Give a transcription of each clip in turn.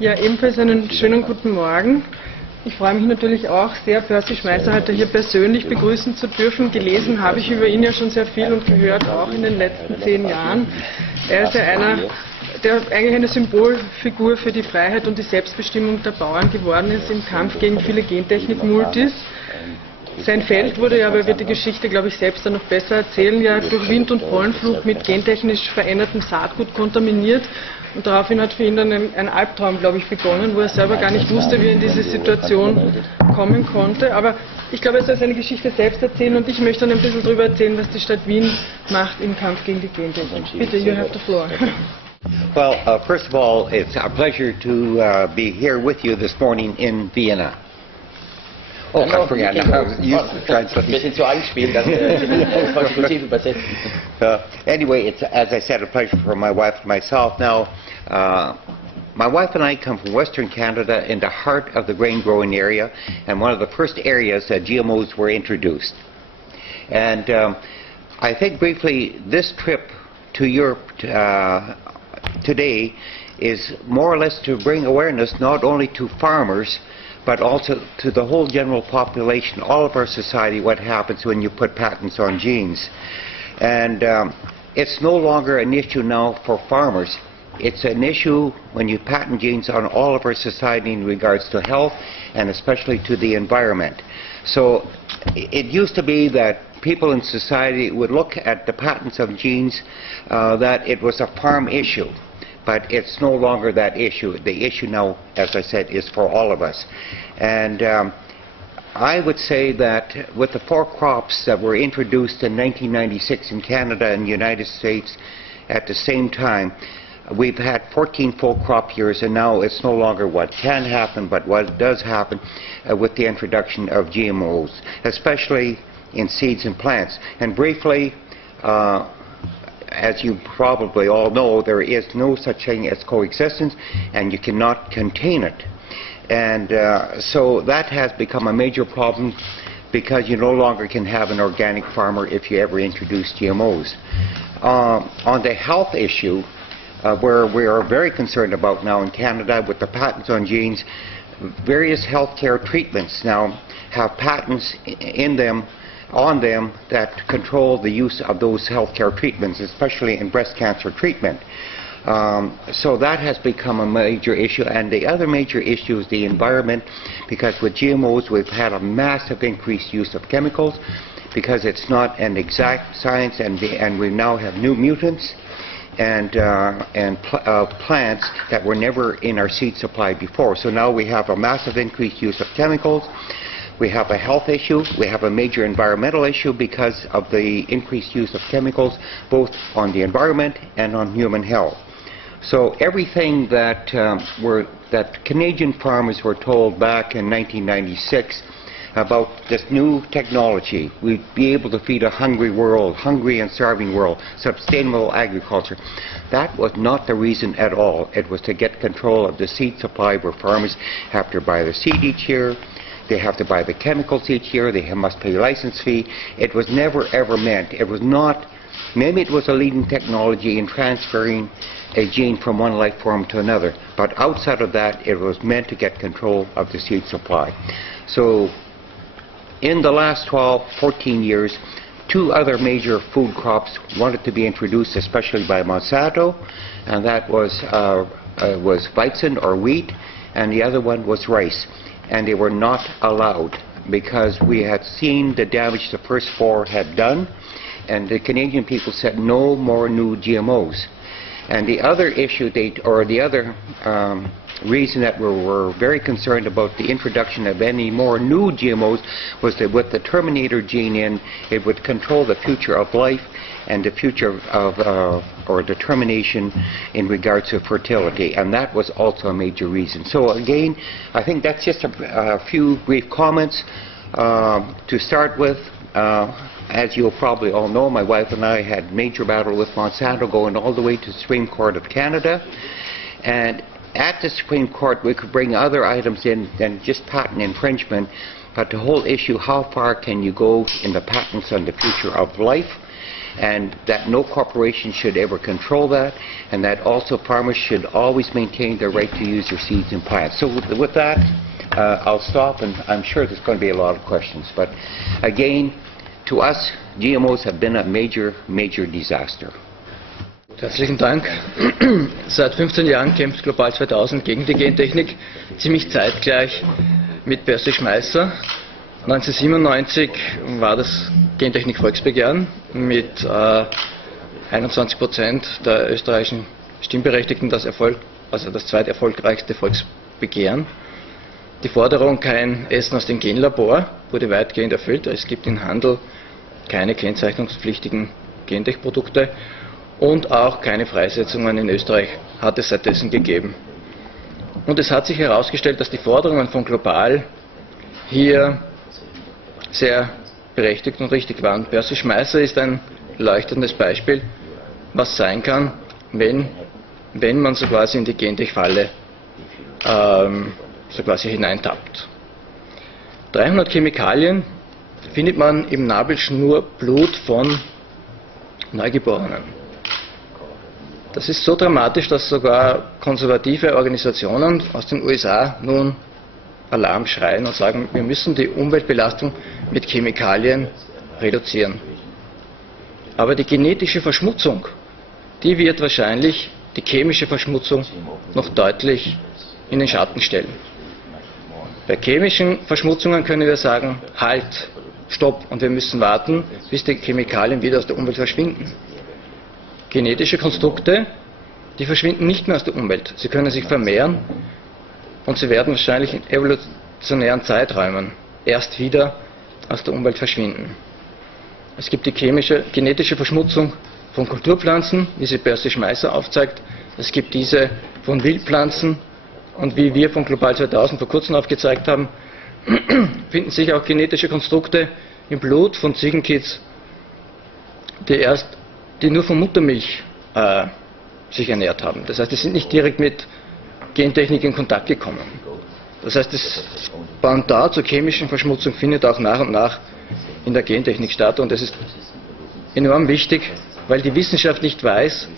Ja, ebenfalls einen schönen guten Morgen. Ich freue mich natürlich auch sehr, Percy Schmeiser heute hier persönlich begrüßen zu dürfen. Gelesen habe ich über ihn ja schon sehr viel und gehört auch in den letzten 10 Jahren. Er ist ja einer, der eigentlich eine Symbolfigur für die Freiheit und die Selbstbestimmung der Bauern geworden ist im Kampf gegen viele Gentechnik-Multis. Sein Feld wurde ja, aber er wird die Geschichte, glaube ich, selbst dann noch besser erzählen, ja durch Wind- und Pollenflug mit gentechnisch verändertem Saatgut kontaminiert. Und daraufhin hat für ihn dann ein Albtraum, glaube ich, begonnen, wo er selber gar nicht wusste, wie er in diese Situation kommen konnte. Aber ich glaube, er soll seine Geschichte selbst erzählen und ich möchte dann ein bisschen darüber erzählen, was die Stadt Wien macht im Kampf gegen die Gentechnik. Bitte, you have the floor. Well, first of all, it's a pleasure to be here with you this morning in Vienna. Oh, I forgot now. I was used to translate. Wir sind so angespielt, dass wir konstruktiv übersetzen. Anyway, it's, as I said, a pleasure for my wife and myself. Now, my wife and I come from Western Canada in the heart of the grain growing area, and one of the first areas that GMOs were introduced. And I think briefly this trip to Europe today is more or less to bring awareness not only to farmers but also to the whole general population, all of our society, what happens when you put patents on genes. And it's no longer an issue now for farmers. It's an issue when you patent genes on all of our society in regards to health and especially to the environment. So it used to be that people in society would look at the patents of genes that it was a farm issue. But it's no longer that issue. The issue now, as I said, is for all of us. And I would say that with the 4 crops that were introduced in 1996 in Canada and the United States at the same time, we've had 14 full crop years, and now it's no longer what can happen, but what does happen with the introduction of GMOs, especially in seeds and plants. And briefly, as you probably all know, there is no such thing as coexistence, and you cannot contain it. And so that has become a major problem because you no longer can have an organic farmer if you ever introduce GMOs. On the health issue, where we are very concerned about now in Canada with the patents on genes, various healthcare treatments now have patents on them that control the use of those healthcare treatments, especially in breast cancer treatment. So that has become a major issue, and the other major issue is the environment, because with GMOs we've had a massive increased use of chemicals because it's not an exact science, and we now have new mutants and plants that were never in our seed supply before. So now we have a massive increased use of chemicals. We have a health issue, we have a major environmental issue because of the increased use of chemicals both on the environment and on human health. So everything that Canadian farmers were told back in 1996 about this new technology, we'd be able to feed a hungry world, hungry and starving world, sustainable agriculture. That was not the reason at all. It was to get control of the seed supply, where farmers have to buy the seed each year. They have to buy the chemicals each year. They must pay a license fee. It was never ever meant. It was not. Maybe it was a leading technology in transferring a gene from one life form to another. But outside of that, it was meant to get control of the seed supply. So in the last 12, 14 years, 2 other major food crops wanted to be introduced, especially by Monsanto, and that was Weizen or wheat, and the other one was rice. And they were not allowed because we had seen the damage the first 4 had done, and the Canadian people said no more new GMOs. And the other issue, the other reason that we were very concerned about the introduction of any more new GMOs was that with the Terminator gene in, it would control the future of life and the future of or determination in regards to fertility, and that was also a major reason. So again, I think that's just a few brief comments. To start with, as you'll probably all know, my wife and I had major battle with Monsanto going all the way to the Supreme Court of Canada, and at the Supreme Court we could bring other items in than just patent infringement, but the whole issue, how far can you go in the patents on the future of life and that no corporation should ever control that, and that also farmers should always maintain their right to use their seeds and plants. So with that, I'll stop, and I'm sure there's going to be a lot of questions. But again, to us, GMOs have been a major, major disaster. Herzlichen Dank. Seit 15 Jahren kämpft Global 2000 gegen die Gentechnik, ziemlich zeitgleich mit Percy Schmeiser. 1997 war das Gentechnik-Volksbegehren mit 21% der österreichischen Stimmberechtigten das zweiterfolgreichste Volksbegehren. Die Forderung, kein Essen aus dem Genlabor, wurde weitgehend erfüllt. Es gibt im Handel keine kennzeichnungspflichtigen Gentech-Produkte und auch keine Freisetzungen in Österreich hat es seitdessen gegeben. Und es hat sich herausgestellt, dass die Forderungen von Global hier sehr berechtigt und richtig waren. Percy Schmeiser ist ein leuchtendes Beispiel, was sein kann, wenn man so quasi in die Gentech-Falle so quasi hineintappt. 300 Chemikalien findet man im Nabelschnurblut von Neugeborenen. Das ist so dramatisch, dass sogar konservative Organisationen aus den USA nun Alarm schreien und sagen, wir müssen die Umweltbelastung mit Chemikalien reduzieren. Aber die genetische Verschmutzung, die wird wahrscheinlich die chemische Verschmutzung noch deutlich in den Schatten stellen. Bei chemischen Verschmutzungen können wir sagen, halt, stopp, und wir müssen warten, bis die Chemikalien wieder aus der Umwelt verschwinden. Genetische Konstrukte, die verschwinden nicht mehr aus der Umwelt. Sie können sich vermehren und sie werden wahrscheinlich in evolutionären Zeiträumen erst wieder aus der Umwelt verschwinden. Es gibt die genetische Verschmutzung von Kulturpflanzen, wie sie Percy Schmeiser aufzeigt. Es gibt diese von Wildpflanzen und wie wir von Global 2000 vor kurzem aufgezeigt haben, finden sich auch genetische Konstrukte im Blut von Ziegenkids, die nur von Muttermilch sich ernährt haben. Das heißt, die sind nicht direkt mit Gentechnik in Kontakt gekommen. Das heißt, das Pendant zur chemischen Verschmutzung findet auch nach und nach in der Gentechnik statt, und das ist enorm wichtig, weil die Wissenschaft nicht weiß,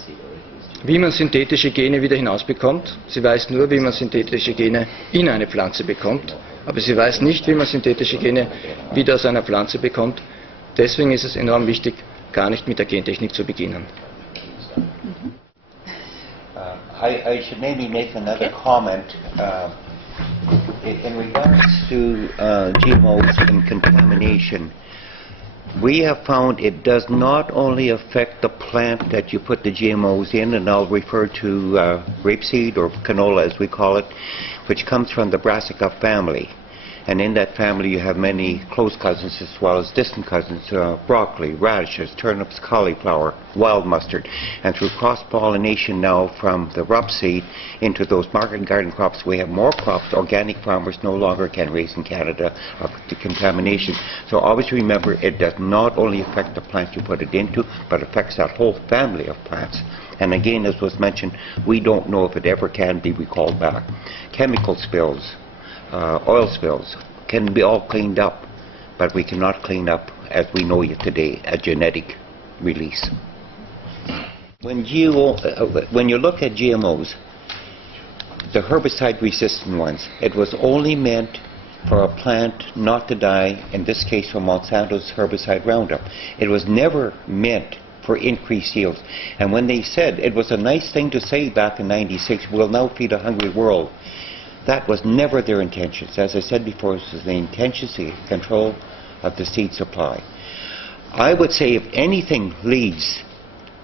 wie man synthetische Gene wieder hinausbekommt. Sie weiß nur, wie man synthetische Gene in eine Pflanze bekommt, aber sie weiß nicht, wie man synthetische Gene wieder aus einer Pflanze bekommt. Deswegen ist es enorm wichtig, gar nicht mit der Gentechnik zu beginnen. I should maybe make another comment in regards to GMOs and contamination. We have found it does not only affect the plant that you put the GMOs in, and I'll refer to rapeseed or canola as we call it, which comes from the brassica family. And in that family you have many close cousins as well as distant cousins, broccoli, radishes, turnips, cauliflower, wild mustard. And through cross-pollination now from the rapeseed into those market garden crops, we have more crops organic farmers no longer can raise in Canada of the contamination. So always remember, it does not only affect the plant you put it into, but affects that whole family of plants. And again, as was mentioned, we don't know if it ever can be recalled back. Chemical spills, oil spills can be all cleaned up, but we cannot clean up, as we know it today, a genetic release. When you look at GMOs, the herbicide-resistant ones, it was only meant for a plant not to die, in this case from Monsanto's herbicide Roundup. It was never meant for increased yields. And when they said, it was a nice thing to say back in '96, we'll now feed a hungry world, that was never their intentions. As I said before, it was the intention to control of the seed supply. I would say if anything leads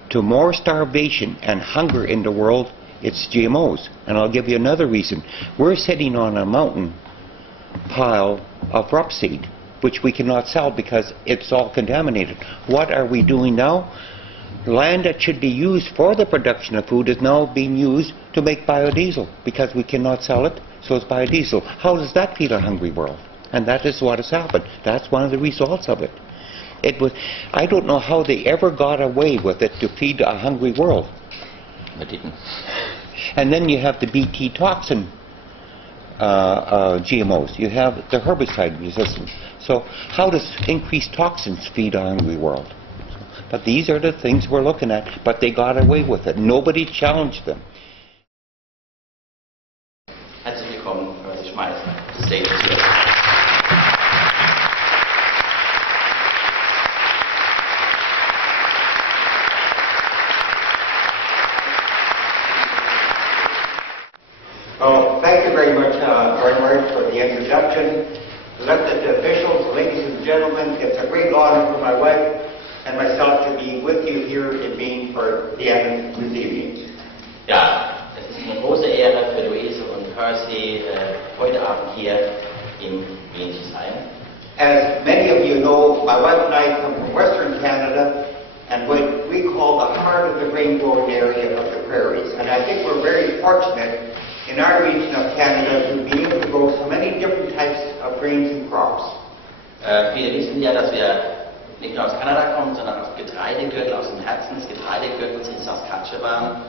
to more starvation and hunger in the world, it's GMOs. And I'll give you another reason. We're sitting on a mountain pile of rapeseed, which we cannot sell because it's all contaminated. What are we doing now? Land that should be used for the production of food is now being used to make biodiesel because we cannot sell it, so it's biodiesel. How does that feed a hungry world? And that is what has happened. That's one of the results of it. I don't know how they ever got away with it to feed a hungry world. They didn't. And then you have the Bt toxin GMOs. You have the herbicide resistance. So how does increased toxins feed a hungry world? But these are the things we're looking at, but they got away with it. Nobody challenged them. Herzlich willkommen, Percy Schmeiser. The stage is yours. Oh, thank you very much, for the introduction. Elected officials, ladies and gentlemen, it's a great honor for my wife and myself to be with you here in Wien for the end this evening. Ja, es ist eine große Ehre für Luise und Percy, heute Abend hier in Wien zu sein. As many of you know, my wife and I come from Western Canada and what we call the heart of the grain-growing area of the prairies. And I think we're very fortunate in our region of Canada to be able to grow so many different types of grains and crops. Viele wissen ja, dass wir nicht nur aus Kanada kommen, sondern aus dem Getreidegürtel, aus dem Herzen des Getreidegürtels in Saskatchewan,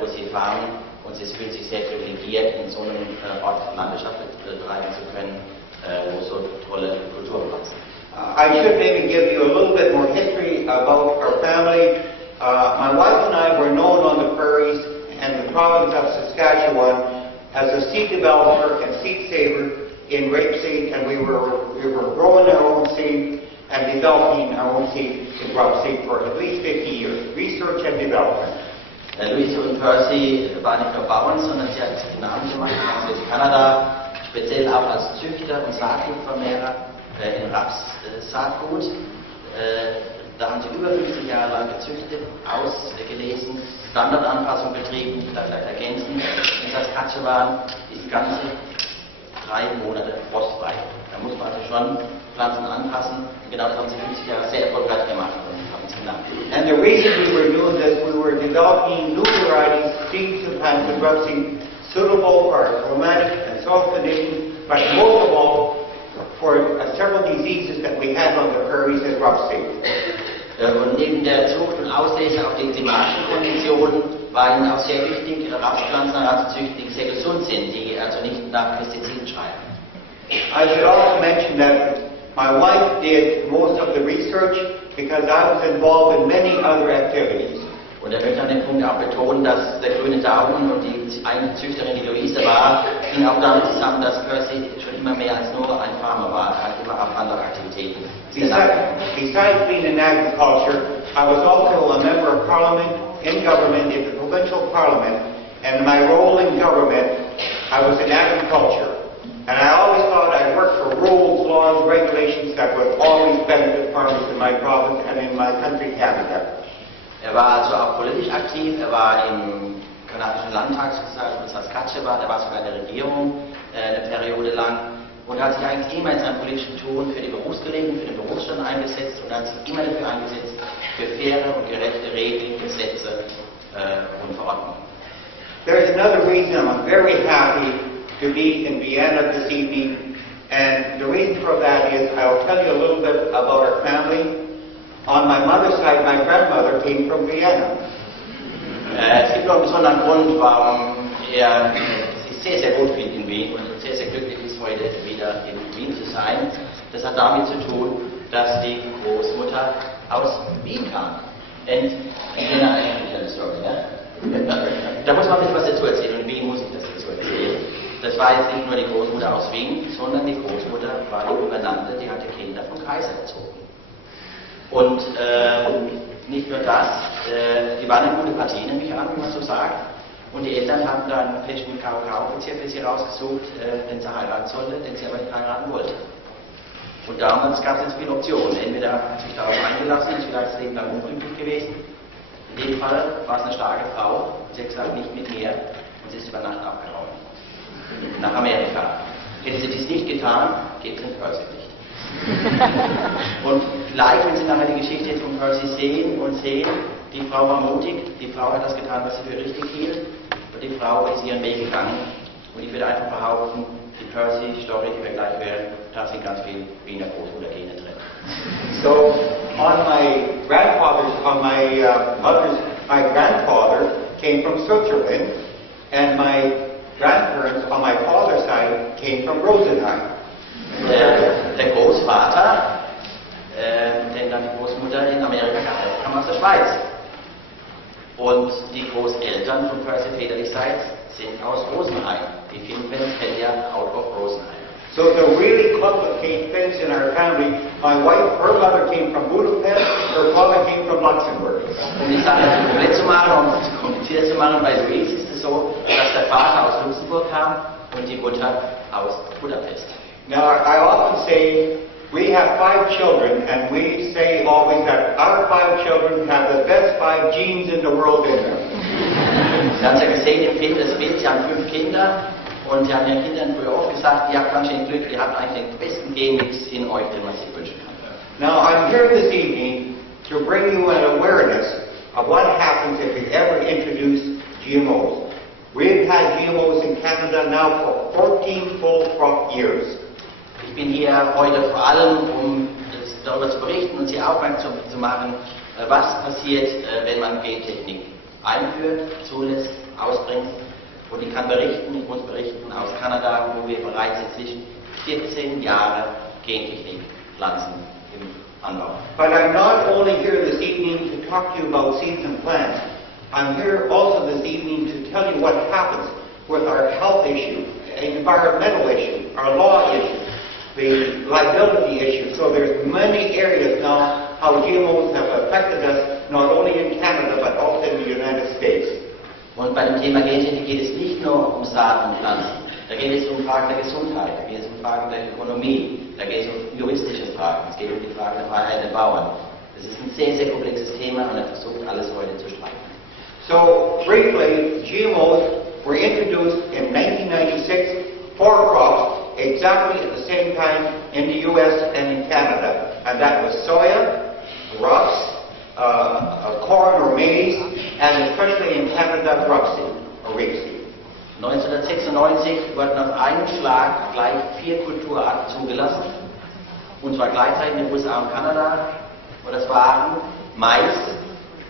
wo sie fahren, und sie fühlen sich sehr privilegiert, in so einem Ort Landwirtschaft betreiben zu können, wo so tolle Kulturen wachsen. I should maybe give you a little bit more history about our family. My wife and I were known on the prairies and the province of Saskatchewan as a seed developer and seed saver in rapeseed, and we were growing our own seed and developing our own seed in crop seed for at least 50 years, research and development. Luise und Percy waren nicht nur Bauern, sondern sie hatten sich den Namen gemacht, also in Kanada, speziell auch als Züchter und Saatgutvermehrer in Rapssaatgut. Da haben sie über 50 Jahre lang gezüchtet, ausgelesen, Standardanpassung betrieben, vielleicht ergänzen. In Saskatchewan ist die ganze 3 Monate frostfrei. Da muss man also schon Pflanzen anpassen. Genau das haben sie 50 Jahre sehr erfolgreich gemacht und haben es genannt. And the reason we were doing this, we were developing new varieties, seeds and plants with rapeseed suitable for climatic and soil conditions, but most of all for several diseases that we had on the prairies as rapeseed. Und neben der Zucht und Auslese auf den klimatischen Konditionen war ihnen auch sehr wichtig, Rapspflanzen heranzuzüchten, die sehr gesund sind, die also nicht nach Pestiziden schreiben. I should also mention that my wife did most of the research because I was involved in many other activities. Und er möchte an dem Punkt auch betonen, dass der grüne Daumen und die eine Züchterin, die Luise war, hing auch damit zusammen, dass Percy schon immer mehr als nur ein Farmer war, er hat immer auch andere Aktivitäten. Besides being in agriculture, I was also a member of parliament, in government, in the provincial parliament, and my role in government, I was in agriculture. And I always thought I'd work for rules, laws, regulations that would always benefit farmers in my province and in my country, Canada. Er war also auch politisch aktiv, er war im kanadischen Landtag in Saskatchewan, er war sogar in der Regierung eine Periode lang und hat sich eigentlich immer in seinem politischen Tun für die Berufsgelegenheit, für den Berufsstand eingesetzt und hat sich immer dafür eingesetzt, für faire und gerechte Regeln, Gesetze und Verordnungen. There's another reason I'm very happy to be in Vienna this evening, and the reason for that is I'll tell you a little bit about our family. On my mother's side, my grandmother came from Vienna. Es gibt noch einen besonderen Grund, warum er sich sehr, sehr wohl fühlt in Wien und sehr, sehr glücklich ist, heute wieder in Wien zu sein. Das hat damit zu tun, dass die Großmutter aus Wien kam. Und da muss man ein bisschen was dazu erzählen, und Wien muss ich das dazu erzählen. Das war jetzt nicht nur die Großmutter aus Wien, sondern die Großmutter war die Gouvernante, die hatte Kinder vom Kaiser erzogen. Und nicht nur das, die waren eine gute Partie, nehme ich an, wie man so sagt. Und die Eltern haben dann einen festen K.O.K.-Offizier für sie rausgesucht, den sie heiraten sollte, den sie aber nicht heiraten wollte. Und damals gab es jetzt viele Optionen. Entweder hat sich darauf eingelassen, ist vielleicht das Leben lang unglücklich gewesen. In dem Fall war es eine starke Frau, sie hat gesagt, nicht mit mir, und sie ist über Nacht abgehauen. Nach Amerika. Hätte sie dies nicht getan, geht es in Percy nicht. Und vielleicht, wenn Sie nachher die Geschichte jetzt von Percy sehen, die Frau war mutig, die Frau hat das getan, was sie für richtig hielt, und die Frau ist ihren Weg gegangen. Und ich würde einfach behaupten, die Percy-Story, die wir gleich hören, da sind ganz viel Wiener Großmutter-Gene drin. So, on my grandfather came from Switzerland, and my grandparents on my father's side came from Rosenheim. Der Großvater, den dann die Großmutter in Amerika geheiratet, kann Schweiz. Und die Großeltern von Percy Berichtet sind aus Rosenheim. Die Filmfans kennen ja out of Rosenheim. So to really complicate things in our family, my wife, her mother came from Budapest, her father came from Luxembourg. Um die Sache komplett zu machen, um es zu kompliziert zu machen, bei Louise ist es so, dass der Vater aus Luxemburg kam und die Mutter aus Budapest. Now, I often say we have 5 children, and we say always that our 5 children have the best 5 genes in the world in them. Sie haben es ja gesehen im Film, das Bild, Sie haben 5 Kinder und Sie haben Ihren Kindern früher oft gesagt, ihr habt ganz schön Glück, ihr habt eigentlich den besten Genmix in euch, den man sich wünschen kann. Now, I'm here this evening to bring you an awareness of what happens if we ever introduce GMOs. We've had GMOs in Canada now for 14 full crop years. Ich bin hier heute vor allem, um darüber zu berichten und Sie aufmerksam zu machen, was passiert, wenn man Gentechnik einführt, zulässt, ausbringt. Und ich kann berichten, ich muss berichten aus Kanada, wo wir bereits inzwischen 14 Jahre Gentechnik-Pflanzen im Anbau haben. But I'm not only here this evening to talk to you about seeds and plants. I'm here also this evening to tell you what happens with our health issue, environmental issue, our law issue, the liability issue. So there's many areas now how GMOs have affected us, not only in Canada, but also in the United States. Und bei dem Thema Gentechnik geht es nicht nur um Saat und Pflanzen. Da geht es um Fragen der Gesundheit, da geht es um Fragen der Ökonomie, da geht es um juristische Fragen, es geht um die Frage der Freiheit der Bauern. Das ist ein sehr, sehr komplexes Thema und er versucht alles heute zu streichen. So briefly, GMOs were introduced in 1996 for crops exactly at the same time in the US and in Canada. And that was soya, rust, corn or maize, and especially in Canada, rapeseed or rapeseed. 1996 wurden auf einen Schlag gleich 4 Kulturarten zugelassen, und zwar gleichzeitig in den USA und Kanada. Und das waren Mais,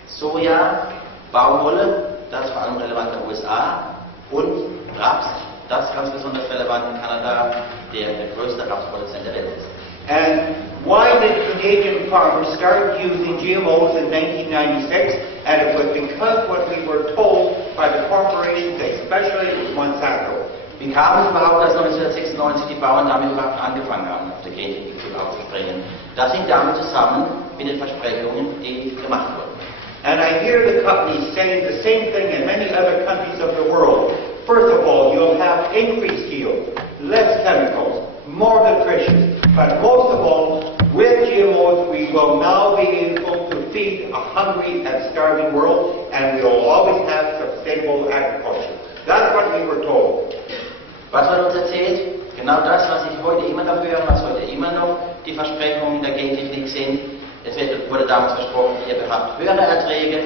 Soja, Baumwolle, das ist vor allem relevant in den USA, und Raps, das ist ganz besonders relevant in Kanada, der größte Rapsproduzent der Welt ist. And why did Canadian farmers start using GMOs in 1996? And it was because what we were told by the corporations, especially Monsanto. Wie kam es überhaupt, dass 1996 die Bauern damit überhaupt angefangen haben, auf der Gentechnik aufzuspringen? Das hing damit zusammen mit den Versprechungen, die gemacht wurden. And I hear the companies saying the same thing in many other countries of the world. First of all, you'll have increased yield, less chemicals, more nutritious, but most of all, with GMOs, we will now be able to feed a hungry and starving world, and we will always have sustainable agriculture. That's what we were told. Was wird uns erzählt? Genau das, was ich heute immer noch höre, was heute immer noch die Versprechungen der Gentechnik sind. Es wurde damals versprochen, ihr habt höhere Erträge,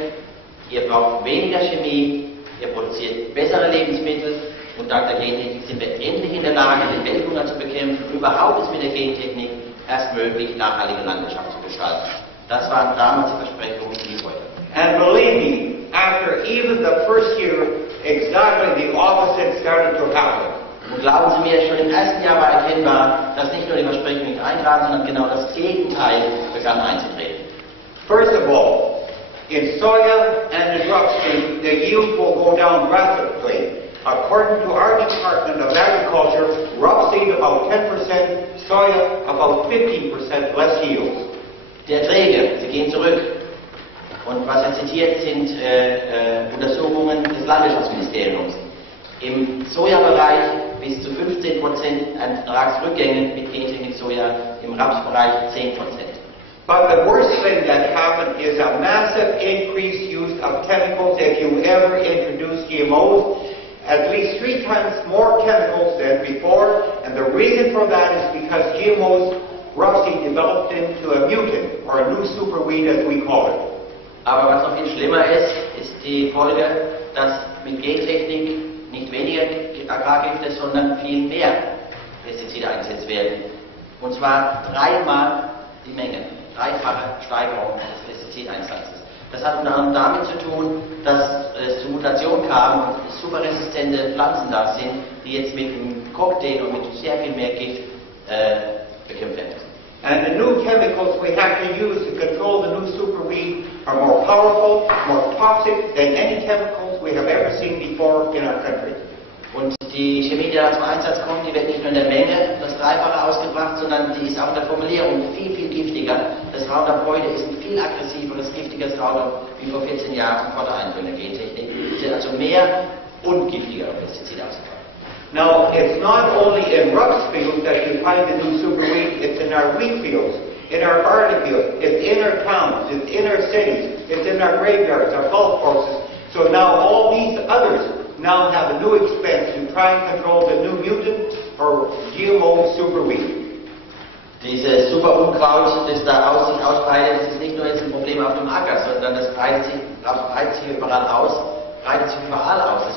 ihr braucht weniger Chemie, ihr produziert bessere Lebensmittel, und dank der Gentechnik sind wir endlich in der Lage, den Welthunger zu bekämpfen. Überhaupt ist mit der Gentechnik erst möglich, nachhaltige Landwirtschaft zu gestalten. Das waren damals die Versprechungen wie heute. And believe me, after even the first year, exactly the opposite started to happen. Und glauben Sie mir, schon im ersten Jahr war erkennbar, dass nicht nur die Versprechungen nicht eintraten, sondern genau das Gegenteil begann einzutreten. First of all, in soya and in rapeseed, the yield will go down drastically. According to our Department of Agriculture, rapeseed about 10%, soya about 15% less yield. Die Erträge, sie gehen zurück. Und was er zitiert, sind Untersuchungen des Landwirtschaftsministeriums. Im Sojabereich bis zu 15% Ertragsrückgänge mit Gentechnik Soja, im Rapsbereich 10%. But the worst thing that happened is a massive increased use of chemicals if you ever introduce GMOs. At least 3 times more chemicals than before, and the reason for that is because GMOs, rapeseed developed into a mutant, or a new superweed as we call it. Aber was noch viel schlimmer ist, ist die Folge, dass mit Gentechnik nicht weniger Agrargifte, sondern viel mehr Pestizide eingesetzt werden. Und zwar 3-mal die Menge, 3-fache Steigerung des Pestizideinsatzes. Das hat unter anderem damit zu tun, dass es zu Mutationen kam und superresistente Pflanzen da sind, die jetzt mit einem Cocktail und mit sehr viel mehr Gift bekämpft werden. And the new chemicals we have to use to control the new superweed are more powerful, more toxic than any chemicals we have ever seen before in our country. Und die Chemie, die da zum Einsatz kommt, die wird nicht nur in der Menge das Dreifache ausgebracht, sondern die ist auch in der Formulierung viel, viel giftiger. Das Roundup heute ist ein viel aggressiveres, giftigeres Roundup wie vor 14 Jahren vor der Einführung der Gentechnik. Es sind also mehr und giftigere Pestizide ausgebracht. Now, it's not only in Rupp's fields that you find the new superweed, it's in our wheat fields, in our barley fields, it's in our towns, it's in our cities, it's in our graveyards, our golf courses. So now all these others now have a new expense to try and control the new mutant or GMO superweed. Dieses Superunkraut, das da sich ausbreitet, das ist nicht nur jetzt ein Problem auf dem Acker, sondern das breitet sich überall aus. Das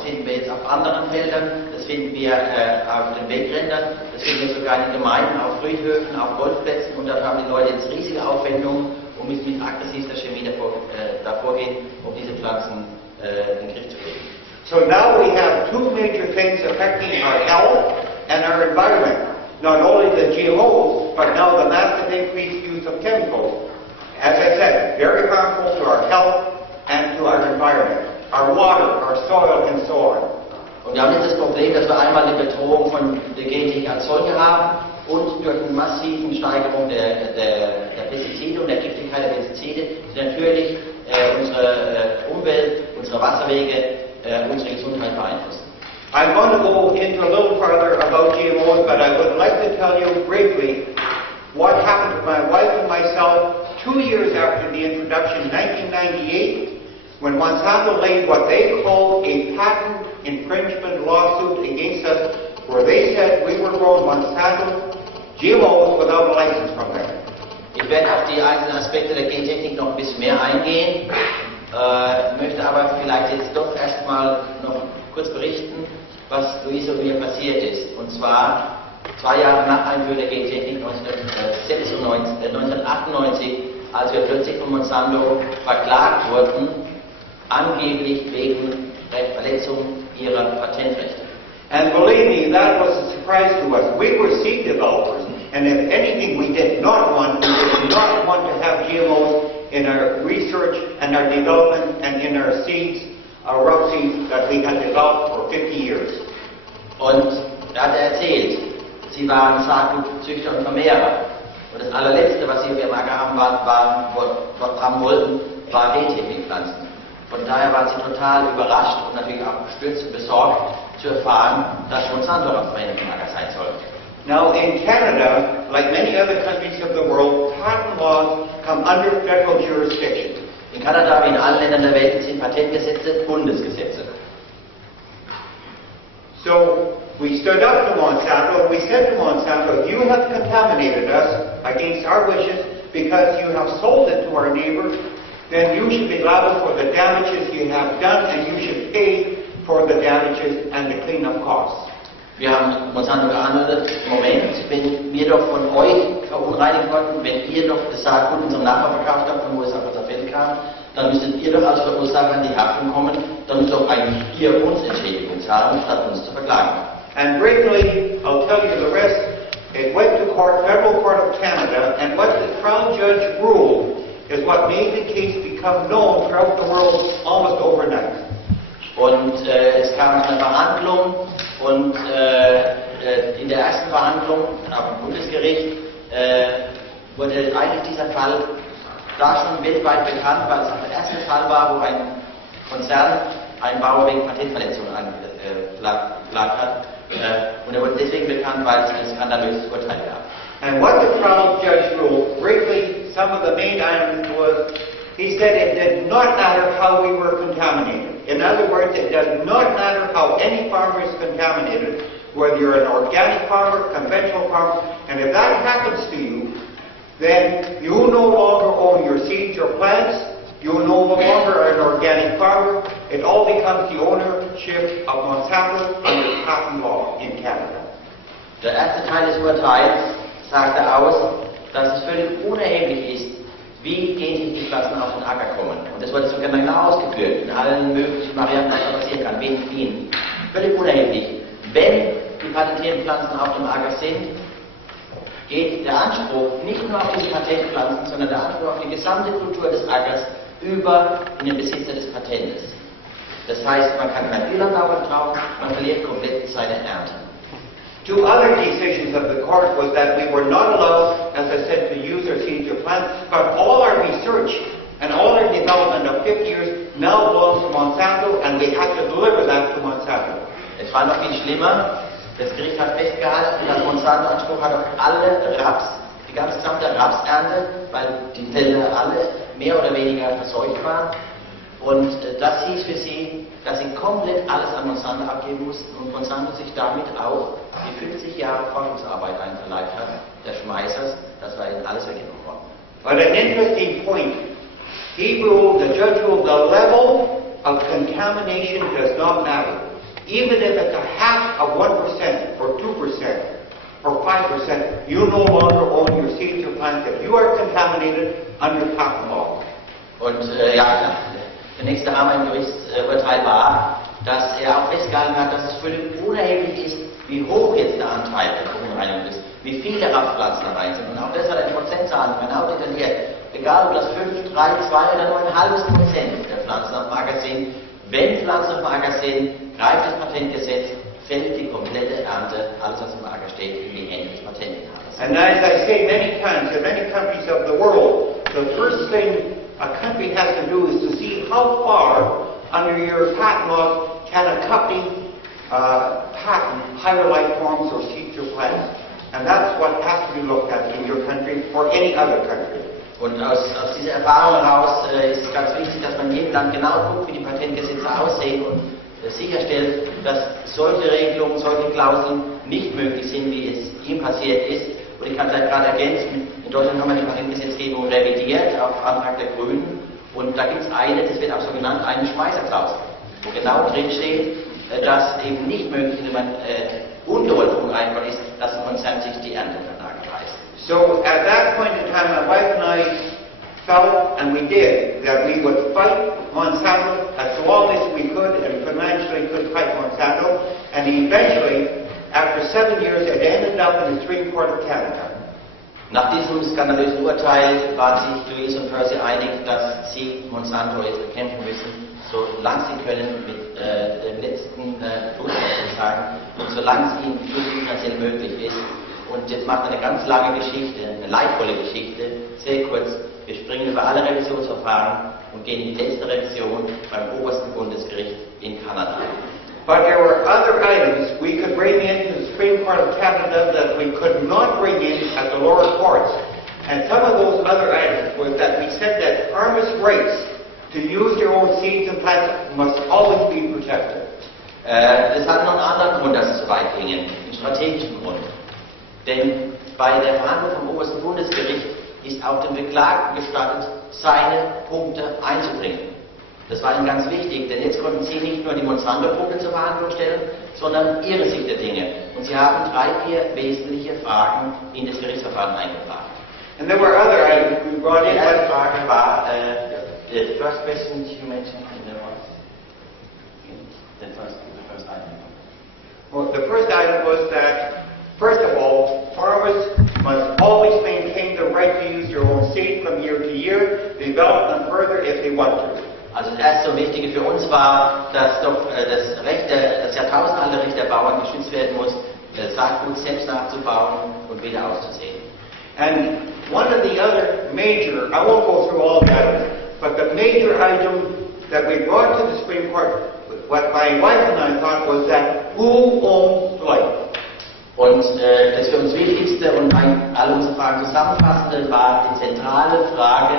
finden wir jetzt auf anderen Feldern, das finden wir auf den Wegrändern, das finden wir sogar in den Gemeinden, auf Friedhöfen, auf Golfplätzen, und da haben die Leute jetzt riesige Aufwendungen, um mit aggressivster Chemie davor gehen, um diese Pflanzen in den Griff zu kriegen. So now we have two major things affecting our health and our environment. Not only the GMOs, but now the massive increased use of chemicals. As I said, very harmful to our health and to our environment. Our water, our soil, and so on. Und wir haben jetzt das Problem, dass wir einmal die Bedrohung von der Gentechnik als solche haben und durch eine massive Steigerung der Pestizide und der Giftigkeit der Pestizide, die natürlich unsere Umwelt, unsere Wasserwege, unsere Gesundheit beeinflussen. I want to go into a little further about GMOs, but I would like to tell you briefly what happened to my wife and myself 2 years after the introduction in 1998. When Monsanto laid what they called a patent infringement lawsuit against us, where they said we were growing Monsanto GMOs without a license from them. Ich werde auf die einzelnen Aspekte der Gentechnik noch ein bisschen mehr eingehen, möchte aber vielleicht jetzt doch erstmal noch kurz berichten, was Luise und mir passiert ist. Und zwar 2 Jahre nach Einführung der Gentechnik 1998, als wir plötzlich von Monsanto verklagt wurden, angeblich wegen Verletzung ihrer Patentrechte. And believe me, that was a surprise to us. We were seed developers, and if anything we did not want to have GMOs in our research and our development and in our seeds, our rough seeds that we had developed for 50 years. Und er hat erzählt, sie waren Saatgutzüchter und Vermehrer. Und das allerletzte, was sie auf ihrem Acker haben wollten, war Gentechnikpflanzen. Von daher waren sie total überrascht und natürlich auch bestürzt und besorgt zu erfahren, dass Monsanto auf dem Acker sein soll. Now in Canada, like many other countries of the world, patent laws come under federal jurisdiction. In Kanada wie in allen Ländern der Welt sind Patentgesetze Bundesgesetze. So we stood up to Monsanto and we said to Monsanto, you have contaminated us against our wishes because you have sold it to our neighbors. Then you should be liable for the damages you have done, and you should pay for the damages and the cleanup costs. Wir haben Monsanto gehandelt, Moment, wenn wir doch von euch verunreinigt wurden, wenn ihr doch das Saatgut unserem Nachbarn verkauft habt, von wo es auf unser Feld kam, dann müsstet ihr doch als Verursacher an die Haftung kommen, dann müsst doch eigentlich ihr uns Entschädigung zahlen, statt uns zu verklagen. And briefly, I'll tell you the rest. It went to court, Federal Court of Canada, and what the trial judge ruled is what made the case become known throughout the world almost overnight. Und es kam zu einer Verhandlung und in der ersten Verhandlung am Bundesgericht wurde eigentlich dieser Fall da schon weltweit bekannt, weil es auch der erste Fall war, wo ein Konzern einen Bauer wegen Patentverletzung angeklagt hat. Und er wurde deswegen bekannt, weil es ein skandalöses Urteil gab. And what the trial judge ruled, briefly, some of the main items was, he said it did not matter how we were contaminated. In other words, it does not matter how any farmer is contaminated, whether you're an organic farmer, conventional farmer, and if that happens to you, then you no longer own your seeds or plants, you no longer are an organic farmer, it all becomes the ownership of Monsanto under patent law in Canada. Der erste Teil des Urteils sagte aus, dass es völlig unerheblich ist, wie Gentechnikpflanzen auf den Acker kommen. Und das wurde sogar genau ausgeführt, in allen möglichen Varianten, was passieren kann, wie in Wien. Völlig unerheblich. Wenn die patentierten Pflanzen auf dem Acker sind, geht der Anspruch nicht nur auf diese Patentpflanzen, sondern der Anspruch auf die gesamte Kultur des Ackers über in den Besitzer des Patentes. Das heißt, man kann kein Ölanbau drauf, man verliert komplett seine Ernte. Two other decisions of the court was that we were not allowed, as I said, to use our seeds or plants, but all our research and all our development of 50 years now belongs to Monsanto, and we have to deliver that to Monsanto. Es war noch viel schlimmer. Das Gericht hat festgehalten, dass Monsanto Anspruch hat auf alle Raps, die ganze gesamte Rapsernte, weil die Felder alle mehr oder weniger verseucht waren. Und das hieß für sie, dass sie komplett alles an Monsanto abgeben mussten und Monsanto sich damit auch die 50 Jahre Forschungsarbeit einverleibt hat, der Schmeisers, das war ihnen alles weggenommen worden. But an interesting point, he ruled, the judge ruled, the level of contamination does not matter. Even if it's a half of 1% or 2% or 5%, you no longer own your seeds or plants if you are contaminated under patent law. Und ja, der nächste Hammer im Gerichtsurteil war, dass er auch festgehalten hat, dass es völlig unerheblich ist, wie hoch jetzt der Anteil der Verunreinigung ist, wie viele Rapspflanzen da rein sind. Und auch das hat eine Prozentzahl genau detailliert. Egal ob das 5, 3, 2 oder nur ein halbes Prozent der Pflanzen auf dem Acker sind, wenn Pflanzen auf dem Acker sind, greift das Patentgesetz, fällt die komplette Ernte, alles was im Acker steht, in die Hände des Patentinhabers. And as I say many times, in many countries of the world, the first thing a country has to do is to see how far under your patent laws can a company patent higher life forms or seeds or plants. And that's what has to be looked at in your country or any other country. Und aus dieser Erfahrung heraus ist es ganz wichtig, dass man in jedem Land genau guckt, wie die Patentgesetze aussehen und sicherstellt, dass solche Regelungen, solche Klauseln nicht möglich sind, wie es ihm passiert ist. Und ich kann vielleicht gerade ergänzen, in Deutschland haben wir die Patentgesetzgebung revidiert auf Antrag der Grünen und da gibt es eine, das wird auch so genannt, eine Schmeiserklausel, wo genau drin steht, dass eben nicht möglich ist, wenn man ungewollt unreinbar ist, dass ein Konzern sich die Ernte reißt. So at that point in time, my wife and I felt, and we did, that we would fight Monsanto as long as we could and financially could fight Monsanto, and eventually, after 7 years, it ended up in the Supreme Court of Canada. Nach diesem skandalösen Urteil waren sich Louise und Percy einig, dass sie Monsanto jetzt bekämpfen müssen, solange sie können mit dem letzten Blut sozusagen und solange es ihnen finanziell möglich ist. Und jetzt macht man eine ganz lange Geschichte, eine leidvolle Geschichte, sehr kurz. Wir springen über alle Revisionsverfahren und gehen in die letzte Revision beim obersten Bundesgericht in Kanada. But there were other items we could bring into the Supreme Court of Canada that we could not bring in at the lower courts. And some of those other items was that we said that farmers' rights to use their own seeds and plants must always be protected. Das hat noch einen anderen Grund, dass es so weit ging, einen strategischen Grund. Denn bei der Verhandlung vom obersten Bundesgericht ist auch dem Beklagten gestattet, seine Punkte einzubringen. Das war ihnen ganz wichtig, denn jetzt konnten sie nicht nur die Monsanto-Punkte zur Verhandlung stellen, sondern ihre Sicht der Dinge. Und sie haben 3, 4 wesentliche Fragen in das Gerichtsverfahren eingebracht. And there were other items we brought in. Die erste Frage war, the first question you mentioned in the first item. Well, the first item was that, first of all, farmers must always maintain the right to use their own seed from year to year, develop them further if they want to. Also das erste und Wichtige für uns war, dass doch das jahrtausendalte Recht der Bauern geschützt werden muss, das Saatgut selbst nachzubauen und wieder auszusehen. And one of the other major, I won't go through all the items, but the major item that we brought to the Supreme Court, what my wife and I thought was that who owns life? Und das für uns Wichtigste und alle unsere Fragen zusammenfassende war die zentrale Frage,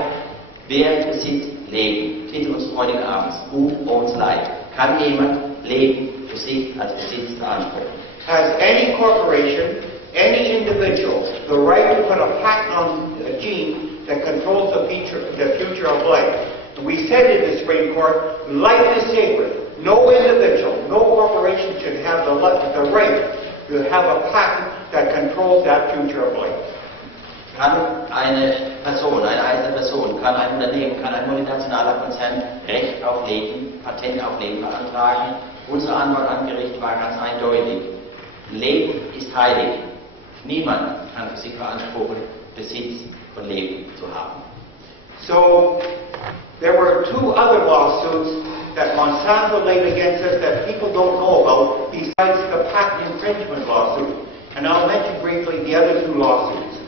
wer besitzt Leben? Titel unseres heutigen Abends. Who owns life? Kann jemand Leben für sich als Besitz beanspruchen? Has any corporation, any individual, the right to put a patent on a gene that controls the future of life? And we said in the Supreme Court, life is sacred. No individual, no corporation should have the right to have a patent that controls that future of life. Kann eine Person, eine einzelne Person, kann ein Unternehmen, kann ein multinationaler Konzern Recht auf Leben, Patent auf Leben beantragen? Unsere Antwort am Gericht war ganz eindeutig. Leben ist heilig. Niemand kann für sich beanspruchen, Besitz von Leben zu haben. So there were two other lawsuits that Monsanto laid against us that people don't know about, besides the patent infringement lawsuit. And I'll mention briefly the other two lawsuits.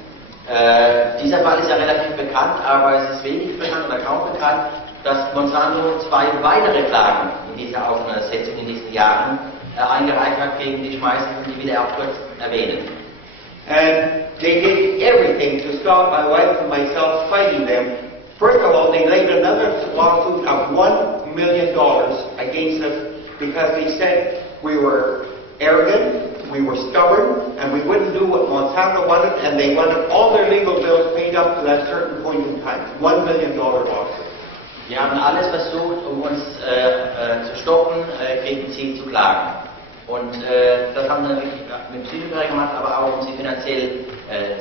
Dieser Fall ist ja relativ bekannt, aber es ist wenig bekannt oder kaum bekannt, dass Monsanto zwei weitere Klagen in dieser Auseinandersetzung in diesen Jahren eingereicht hat gegen die Schmeisers, die wir auch kurz erwähnen. And they did everything to stop my wife and myself fighting them. First of all, they laid another lawsuit of $1 million against us because they said we were arrogant, we were stubborn, and we wouldn't do what Monsanto wanted, and they wanted all their legal bills paid up to that certain point in time. $1 million lawsuit. Wir haben alles versucht, um uns zu stoppen, gegen sie zu klagen. Und das haben wir natürlich mit Psychologie gemacht, aber auch um sie finanziell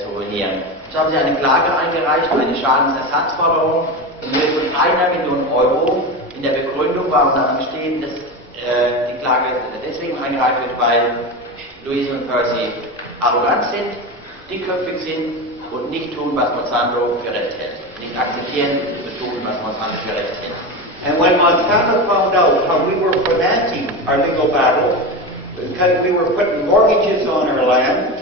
zu ruinieren. So haben sie eine Klage eingereicht, eine Schadensersatzforderung in Höhe von 1 Million Euro. In der Begründung war unter anderem stehen, dass die Klage deswegen eingereicht wird, weil Louise und Percy arrogant sind, dickköpfig sind und nicht tun, was Monsanto für recht hält. Nicht akzeptieren und tun, was Monsanto für recht hält. And when Monsanto found out how we were financing our legal battle, because we were putting mortgages on our land,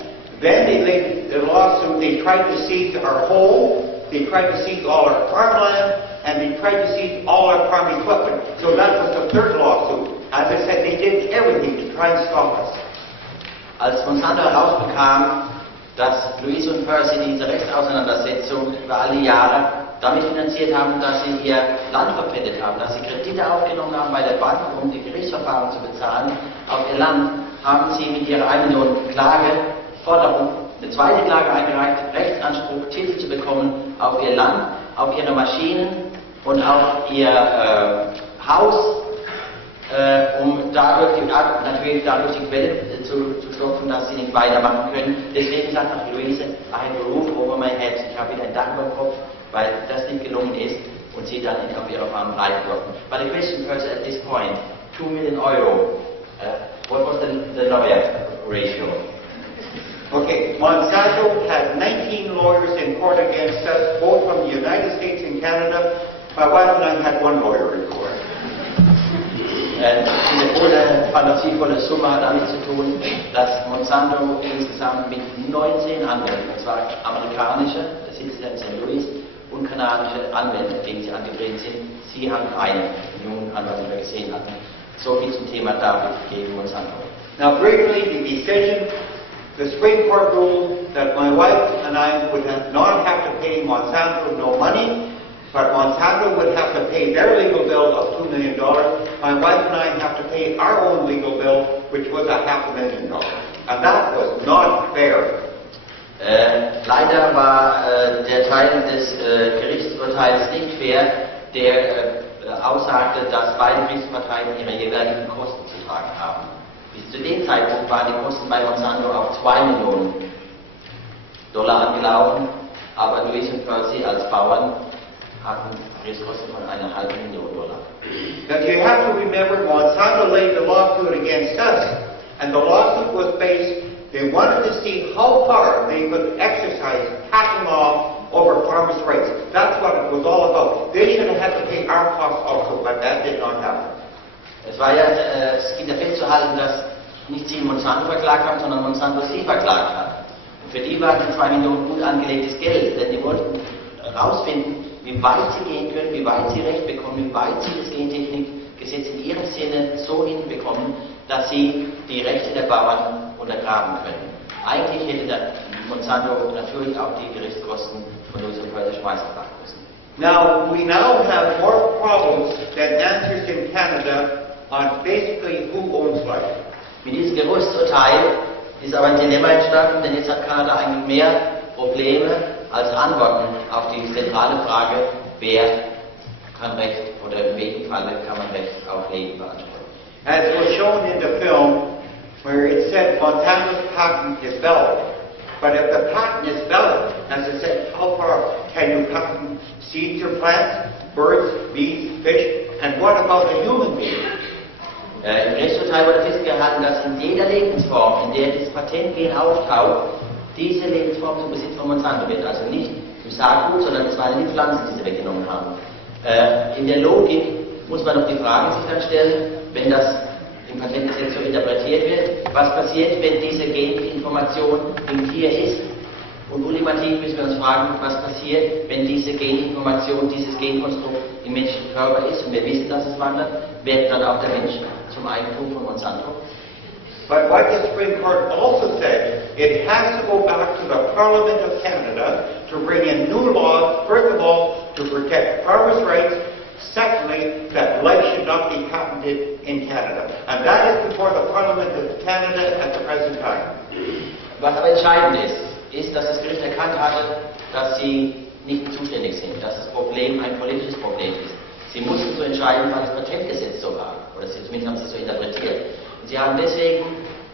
then they laid the lawsuit, they tried to seize our home, they tried to seize all our farmland, and they tried to seize all our farm equipment. So that was the third lawsuit. As I said, they did everything to try and stop us. Als Monsanto herausbekam, dass Louise und Percy diese Rechtsauseinandersetzung über alle Jahre damit finanziert haben, dass sie ihr Land verpfändet haben, dass sie Kredite aufgenommen haben bei der Bank, um die Gerichtsverfahren zu bezahlen auf ihr Land, haben sie mit ihrer 1 Million Forderung eine zweite Klage eingereicht, Rechtsanspruch, Titel zu bekommen auf ihr Land, auf ihre Maschinen und auf ihr Haus, um dadurch natürlich dadurch die Quelle zu stopfen, dass sie nicht weitermachen können. Deswegen sagt auch Louise, I have a roof over my head, ich habe wieder ein Dach über dem Kopf, weil das nicht gelungen ist und sie dann auf ihrer Farm bleiben durften. But the question first at this point, 2 million Euro, what was the lawyer ratio? Okay, Monsanto had 19 lawyers in court against us, both from the United States and Canada. My wife and I had 1 lawyer in court. Diese große, fantasievolle Summe hat damit zu tun, dass Monsanto insgesamt mit 19 Anwälten, und zwar amerikanische, der sitzt ja in St. Louis, und kanadische Anwälte, gegen sie angetreten sind. Sie hatten einen jungen Anwalt, den wir gesehen hatten. So viel zum Thema David gegen Monsanto. Now, briefly, the decision, the Supreme Court ruled that my wife and I would not have to pay Monsanto no money, but Monsanto would have to pay their legal bill of $2 million. My wife and I have to pay our own legal bill, which was $500,000. And that was not fair. Leider war der Teil des Gerichtsurteils nicht fair, der aussagte, dass beide Gerichtsparteien ihre jeweiligen Kosten zu tragen haben. Bis zu dem Zeitpunkt waren die Kosten bei Monsanto auf $2 Millionen angelaufen, aber Louise und Percy als Bauern hatten Gerichtskosten von $1,5 Million. Now you have to remember, Monsanto laid the lawsuit against us, and the lawsuit was based, they wanted to see how far they could exercise patent law over farmers' rights. That's what it was all about. They should have had to pay our costs also, but that did not happen. Es ging ja festzuhalten, dass nicht sie Monsanto verklagt haben, sondern Monsanto sie verklagt hat. Und für die waren die 2 Millionen gut angelegtes Geld, denn die wollten herausfinden, wie weit sie gehen können, wie weit sie Recht bekommen, wie weit sie das Gentechnikgesetz in ihrem Sinne so hinbekommen, dass sie die Rechte der Bauern untergraben können. Eigentlich hätte der Monsanto natürlich auch die Gerichtskosten von Percy Schmeiser tragen müssen. Now, we now have more problems than answers in Canada on basically who owns life. Mit diesem Gerichtsurteil ist aber ein Dilemma entstanden, denn jetzt hat Kanada eigentlich mehr Probleme als Antworten auf die zentrale Frage, wer kann Recht oder in welchem Falle kann man Recht auf Leben beanspruchen. As was shown in the film, where it said Monsanto's patent is valid. But if the patent is valid, as I said, how far can you patent seeds or plants, birds, bees, fish, and what about a human being? Im Gerichtsurteil wurde festgehalten, dass in jeder Lebensform, in der das Patentgen auftaucht, diese Lebensform zum Besitz von Monsanto wird. Also nicht im Saatgut, sondern es waren die Pflanzen, die sie weggenommen haben. In der Logik muss man noch die Frage sich dann stellen, wenn das im Patentgesetz so interpretiert wird, was passiert, wenn diese Geninformation im Tier ist? Und ultimativ müssen wir uns fragen, was passiert, wenn diese Geninformation, dieses Genkonstrukt im menschlichen Körper ist und wir wissen, dass es wandert, wird dann auch der Mensch zum Eigentum von Monsanto? But what the Supreme Court also said, it has to go back to the Parliament of Canada to bring in new laws, first of all, to protect farmers' rights, secondly, that life should not be patented in Canada. And that is before the Parliament of Canada at the present time. Was aber entscheidend ist, dass das Gericht erkannt hatte, dass sie nicht zuständig sind, dass das Problem ein politisches Problem ist. Sie mussten so entscheiden, weil das Patentgesetz so war, oder zumindest haben sie es so interpretiert. Und sie haben deswegen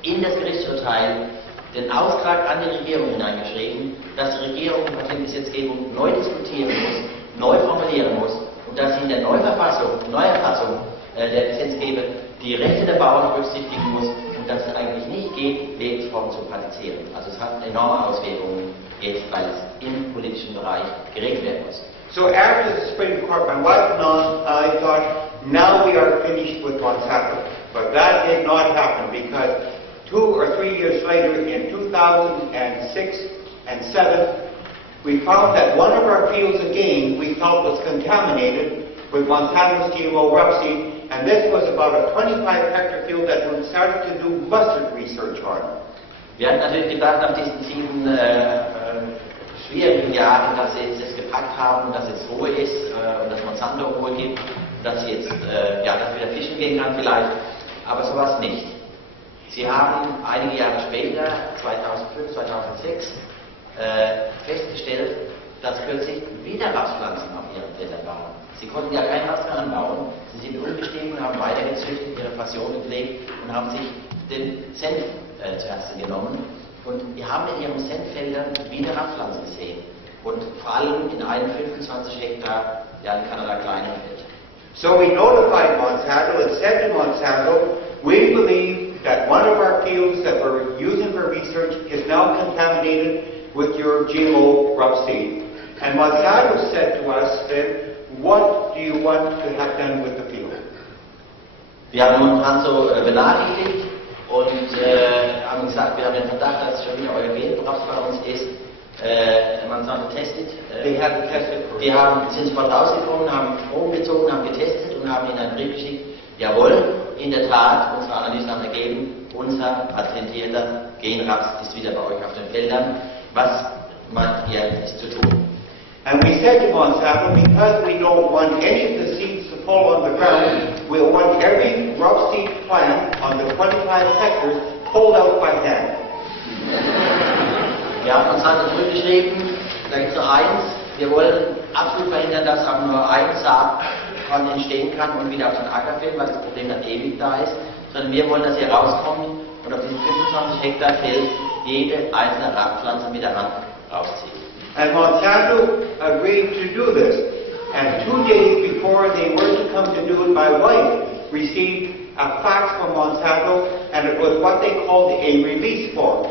in das Gerichtsurteil den Auftrag an die Regierung hineingeschrieben, dass die Regierung die Patentgesetzgebung neu diskutieren muss, neu formulieren muss und dass sie in der Neuerfassung der Gesetzgeber die Rechte der Bauern berücksichtigen muss und dass es eigentlich nicht geht, Lebensformen zu patentieren. Also es hat enorme Auswirkungen jetzt, weil es im politischen Bereich geregelt werden muss. So after the Supreme Court, my wife and I thought, now we are finished with Monsanto. But that did not happen because 2 or 3 years later, in 2006 and 2007, we found that one of our fields again we thought was contaminated with Monsanto's GMO rapeseed, and this was about a 25-hectare field that we started to do mustard research on. Wir hatten natürlich gedacht, nach diesen 7 schwierigen Jahren, dass sie jetzt das gepackt haben und dass jetzt Ruhe ist und dass Monsanto Ruhe gibt, dass sie jetzt dass wieder fischen gehen kann vielleicht, aber so war es nicht. Sie haben einige Jahre später, 2005, 2006, festgestellt, dass plötzlich wieder Rapspflanzen auf ihren Feldern waren. Sie konnten ja kein Raps mehr anbauen, sie sind umgestiegen und haben weitergezüchtet, ihre Passion gepflegt und haben sich den Senf zuerst genommen. Und wir haben in ihren Senffeldern wieder Rapspflanzen gesehen. Und vor allem in einem 25 Hektar, in Kanada kleinen Feld. So we notified Monsanto and said to Monsanto, we believe that one of our fields that we're using for research is now contaminated with your GMO rapeseed. And Monsanto said to us then, what do you want to have done with the field? Wir haben Monsanto benachrichtigt und haben gesagt, wir haben den Verdacht, dass schon wieder euer Genraps bei uns ist. Monsanto testet. Wir sind sofort rausgekommen, haben Proben gezogen, haben getestet und haben ihnen einen Brief geschickt. Jawohl, in der Tat, unsere Analysen haben ergeben, unser patentierter Genraps ist wieder bei euch auf den Feldern. Was meint ihr, ist zu tun? And we said to Monsanto, because we don't want any of the seeds to fall on the ground, we'll want every rapeseed plant on the 25 hectares pulled out by hand. Wir haben Monsanto zurückgeschrieben, da gibt es nur eins, wir wollen absolut verhindern, dass auch nur ein Saatkorn entstehen kann und wieder auf den Acker fällt, weil das Problem dann ewig da ist, sondern wir wollen, dass ihr rauskommt und auf diesen 25 Hektar Feld jede einzelne Rapspflanze mit der Hand rauszieht. And Monsanto agreed to do this. And 2 days before they were to come to do it, my wife received a fax from Monsanto, and it was what they called a release form.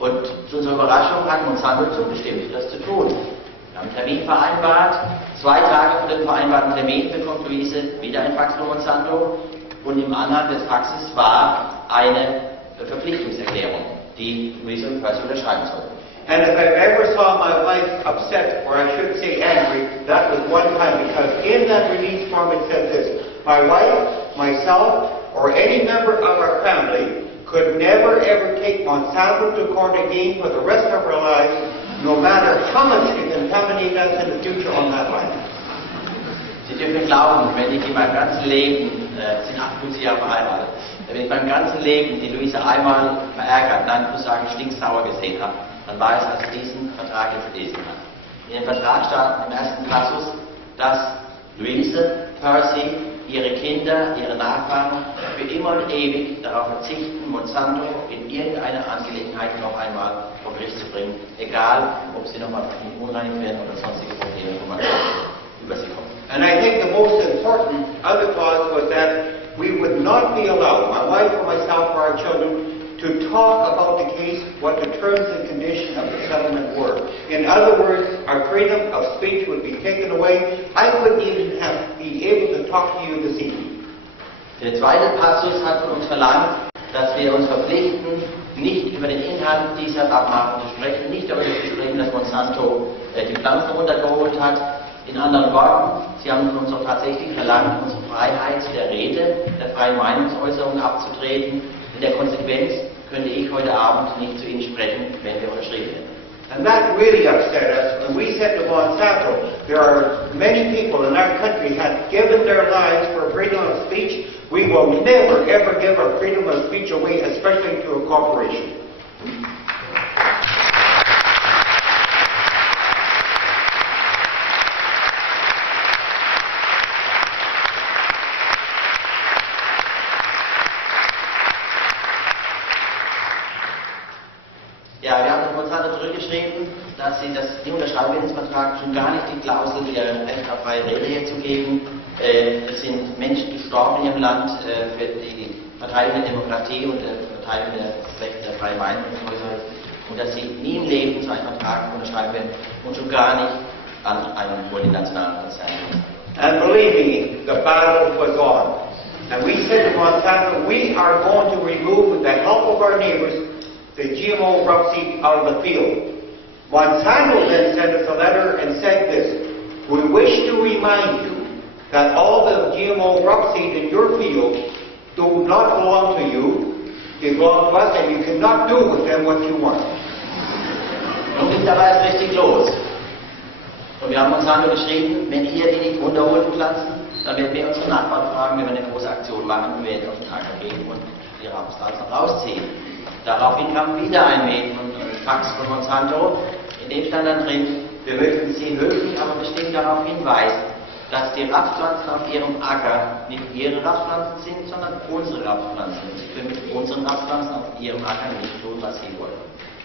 Und zu unserer Überraschung hat Monsanto zugestimmt, das zu tun. Wir haben einen Termin vereinbart. 2 Tage vor dem vereinbarten Termin bekommt Luise wieder ein Fax von Monsanto. Und im Anhang des Faxes war eine Verpflichtungserklärung, die Luise und Percy unterschreiben sollten. And if I ever saw my wife upset, or I should say angry, that was one time, because in that release form it said this: my wife, myself, or any member of our family could never ever take Monsanto to court again for the rest of our lives, no matter how much it contaminates us in the future on that land. Sie dürfen glauben, wenn ich in meinem ganzen Leben, sind 58 Jahre verheiratet, wenn ich beim ganzen Leben die Luise einmal verärgert, nein, ich muss sagen, stinksauer gesehen habe, dann war es, als ich diesen Vertrag jetzt gelesen habe. In dem Vertrag stand im ersten Passus, dass Luise, Percy, ihre Kinder, ihre Nachfahren für immer und ewig darauf verzichten, Monsanto in irgendeiner Angelegenheit noch einmal vor Gericht zu bringen, egal ob sie nochmal unreinig werden oder sonstige Probleme über sie kommen. And I think the most important other clause was that we would not be allowed, my wife or myself or our children, to talk about the case, what the terms and conditions of the settlement were. In other words, our freedom of speech would be taken away. I wouldn't even be able to talk to you this evening. Der zweite Passus hat von uns verlangt, dass wir uns verpflichten, nicht über den Inhalt dieser Abmachung zu sprechen, nicht darüber zu sprechen, dass Monsanto die Pflanzen runtergeholt hat. In anderen Worten, sie haben von uns auch tatsächlich verlangt, unsere Freiheit der Rede, der freien Meinungsäußerung abzutreten. In der Konsequenz könnte ich heute Abend nicht zu Ihnen sprechen, wenn wir unterschrieben hätten. And that really upset us when we said to Monsanto, there are many people in our country have given their lives for freedom of speech. We will never ever give our freedom of speech away, especially to a corporation. Ja, wir haben von Monsanto zurückgeschrieben, dass sie die Unterschreibungsvertrag schon gar nicht die Klausel der Recht auf freie Rede herzugeben. Es sind Menschen gestorben in ihrem Land für die Verteidigung der Demokratie und der Verteidigung der Rechte der freien Meinungsäußerung und dass sie nie im Leben so einen Vertrag unterschreiben werden und schon gar nicht an einem multinationalen Konzern. And believe me, the battle was on. And we said to Monsanto, we are going to remove, with the help of our neighbors, the GMO rapeseed out of the field. Monsanto then sent us a letter and said this: we wish to remind you that all the GMO rapeseed in your field do not belong to you, they belong to us, and you cannot do with them what you want. Nun ging dabei erst richtig los. Und wir haben Monsanto geschrieben, wenn ihr die nicht runterholt pflanzen, dann werden wir unsere Nachbarn fragen, wenn wir eine große Aktion machen und werden auf den Acker gehen und die Rapspflanzen rausziehen. Daraufhin kam wieder ein Mail und Fax von Monsanto, in dem stand dann drin, wir möchten Sie höflich, aber bestimmt darauf hinweisen, dass die Rapspflanzen auf Ihrem Acker nicht Ihre Rapspflanzen sind, sondern unsere Rapspflanzen. Sie können mit unseren Rapspflanzen auf Ihrem Acker nicht tun, was Sie wollen.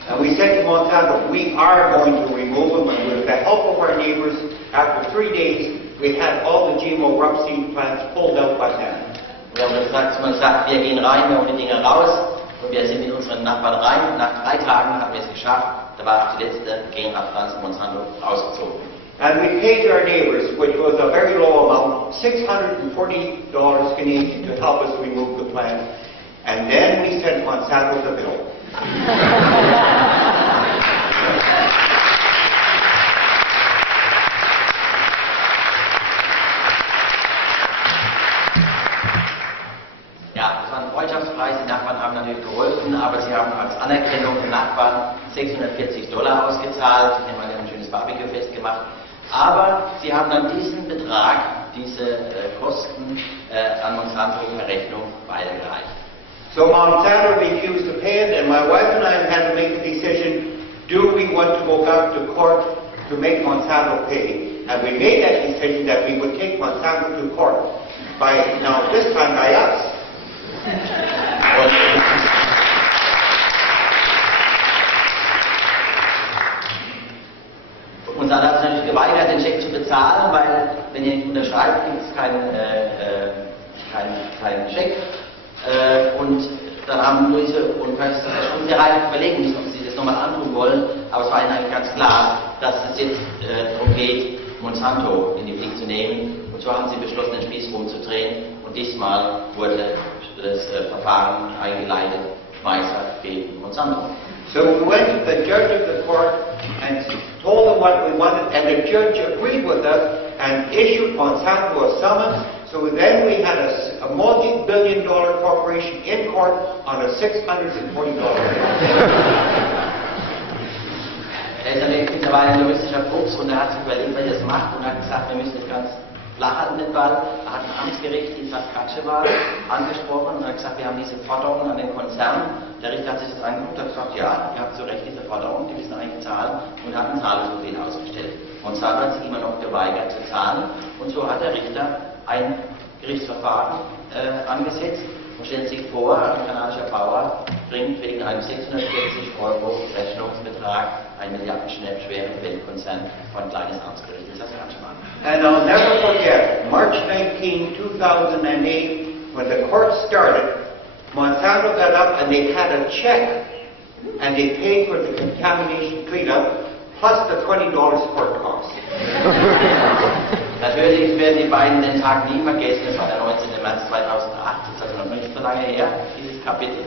And we said to Monsanto, we are going to remove them, and with the help of our neighbors, after 3 days, we had all the GMO rapeseed plants pulled out by hand. Wir haben gesagt, wir gehen rein, wir holen die Dinger raus. Und wir sind mit unseren Nachbarn rein und nach 3 Tagen haben wir es geschafft. Da war auch die letzte Genrapspflanze Monsanto rausgezogen. And we paid our neighbors, which was a very low amount, $640 Canadian to help us remove the plant. And then we sent Monsanto the bill. Ja, das war ein Freundschaftspreis, die Nachbarn haben natürlich geholfen, aber sie haben als Anerkennung den Nachbarn $640 ausgezahlt, die haben ein schönes Barbecue-Fest gemacht, aber sie haben dann diesen Betrag, diese Kosten an Monsanto per Rechnung weitergereicht. So Monsanto refused to pay it, and my wife and I had to make a decision, do we want to go back to court to make Monsanto pay? And we made that decision that we would take Monsanto to court, now this time by us. Und dann hat es natürlich geweigert, den Scheck zu bezahlen, weil wenn ihr nicht unterschreibt, gibt es keinen Scheck. Und dann haben Luise und Percy schon sehr reif überlegen müssen, ob sie das nochmal antun wollen, aber es war ihnen eigentlich ganz klar, dass es jetzt darum geht, Monsanto in die Pflicht zu nehmen. Und so haben sie beschlossen, den Spieß rumzudrehen. Und diesmal wurde das Verfahren eingeleitet, Schmeiser gegen Monsanto. So we went to the judge of the court and told him what we wanted, and the judge agreed with us and issued Monsanto a summons. So then we had a multi-billion-dollar corporation in court on a $640 Er ist natürlich mittlerweile ein juristischer Fuchs und er hat sich überlegt, wer das macht und hat gesagt, wir müssen das ganz flach halten, den Ball. Er hat ein Amtsgericht in Saskatchewan war angesprochen und hat gesagt, wir haben diese Forderungen an den Konzern. Der Richter hat sich das angeguckt und hat gesagt, ja, ihr habt zu Recht diese Forderungen, die müssen eigentlich zahlen, und hat einen Zahlungsbefehl ausgestellt. Monsanto hat sich immer noch geweigert zu zahlen und so hat der Richter ein Gerichtsverfahren angesetzt und stellt sich vor, ein kanadischer Bauer bringt wegen einem 640 € Rechnungsbetrag einen milliardenschweren Weltkonzern vor ein kleines Amtsgericht in Saskatchewan. And I'll never forget, March 19, 2008, when the court started, Monsanto got up and they had a check and they paid for the contamination cleanup plus the $20 support cost. Natürlich werden die beiden den Tag nie vergessen, das war der 19. März 2008, das ist also noch nicht so lange her, dieses Kapitel,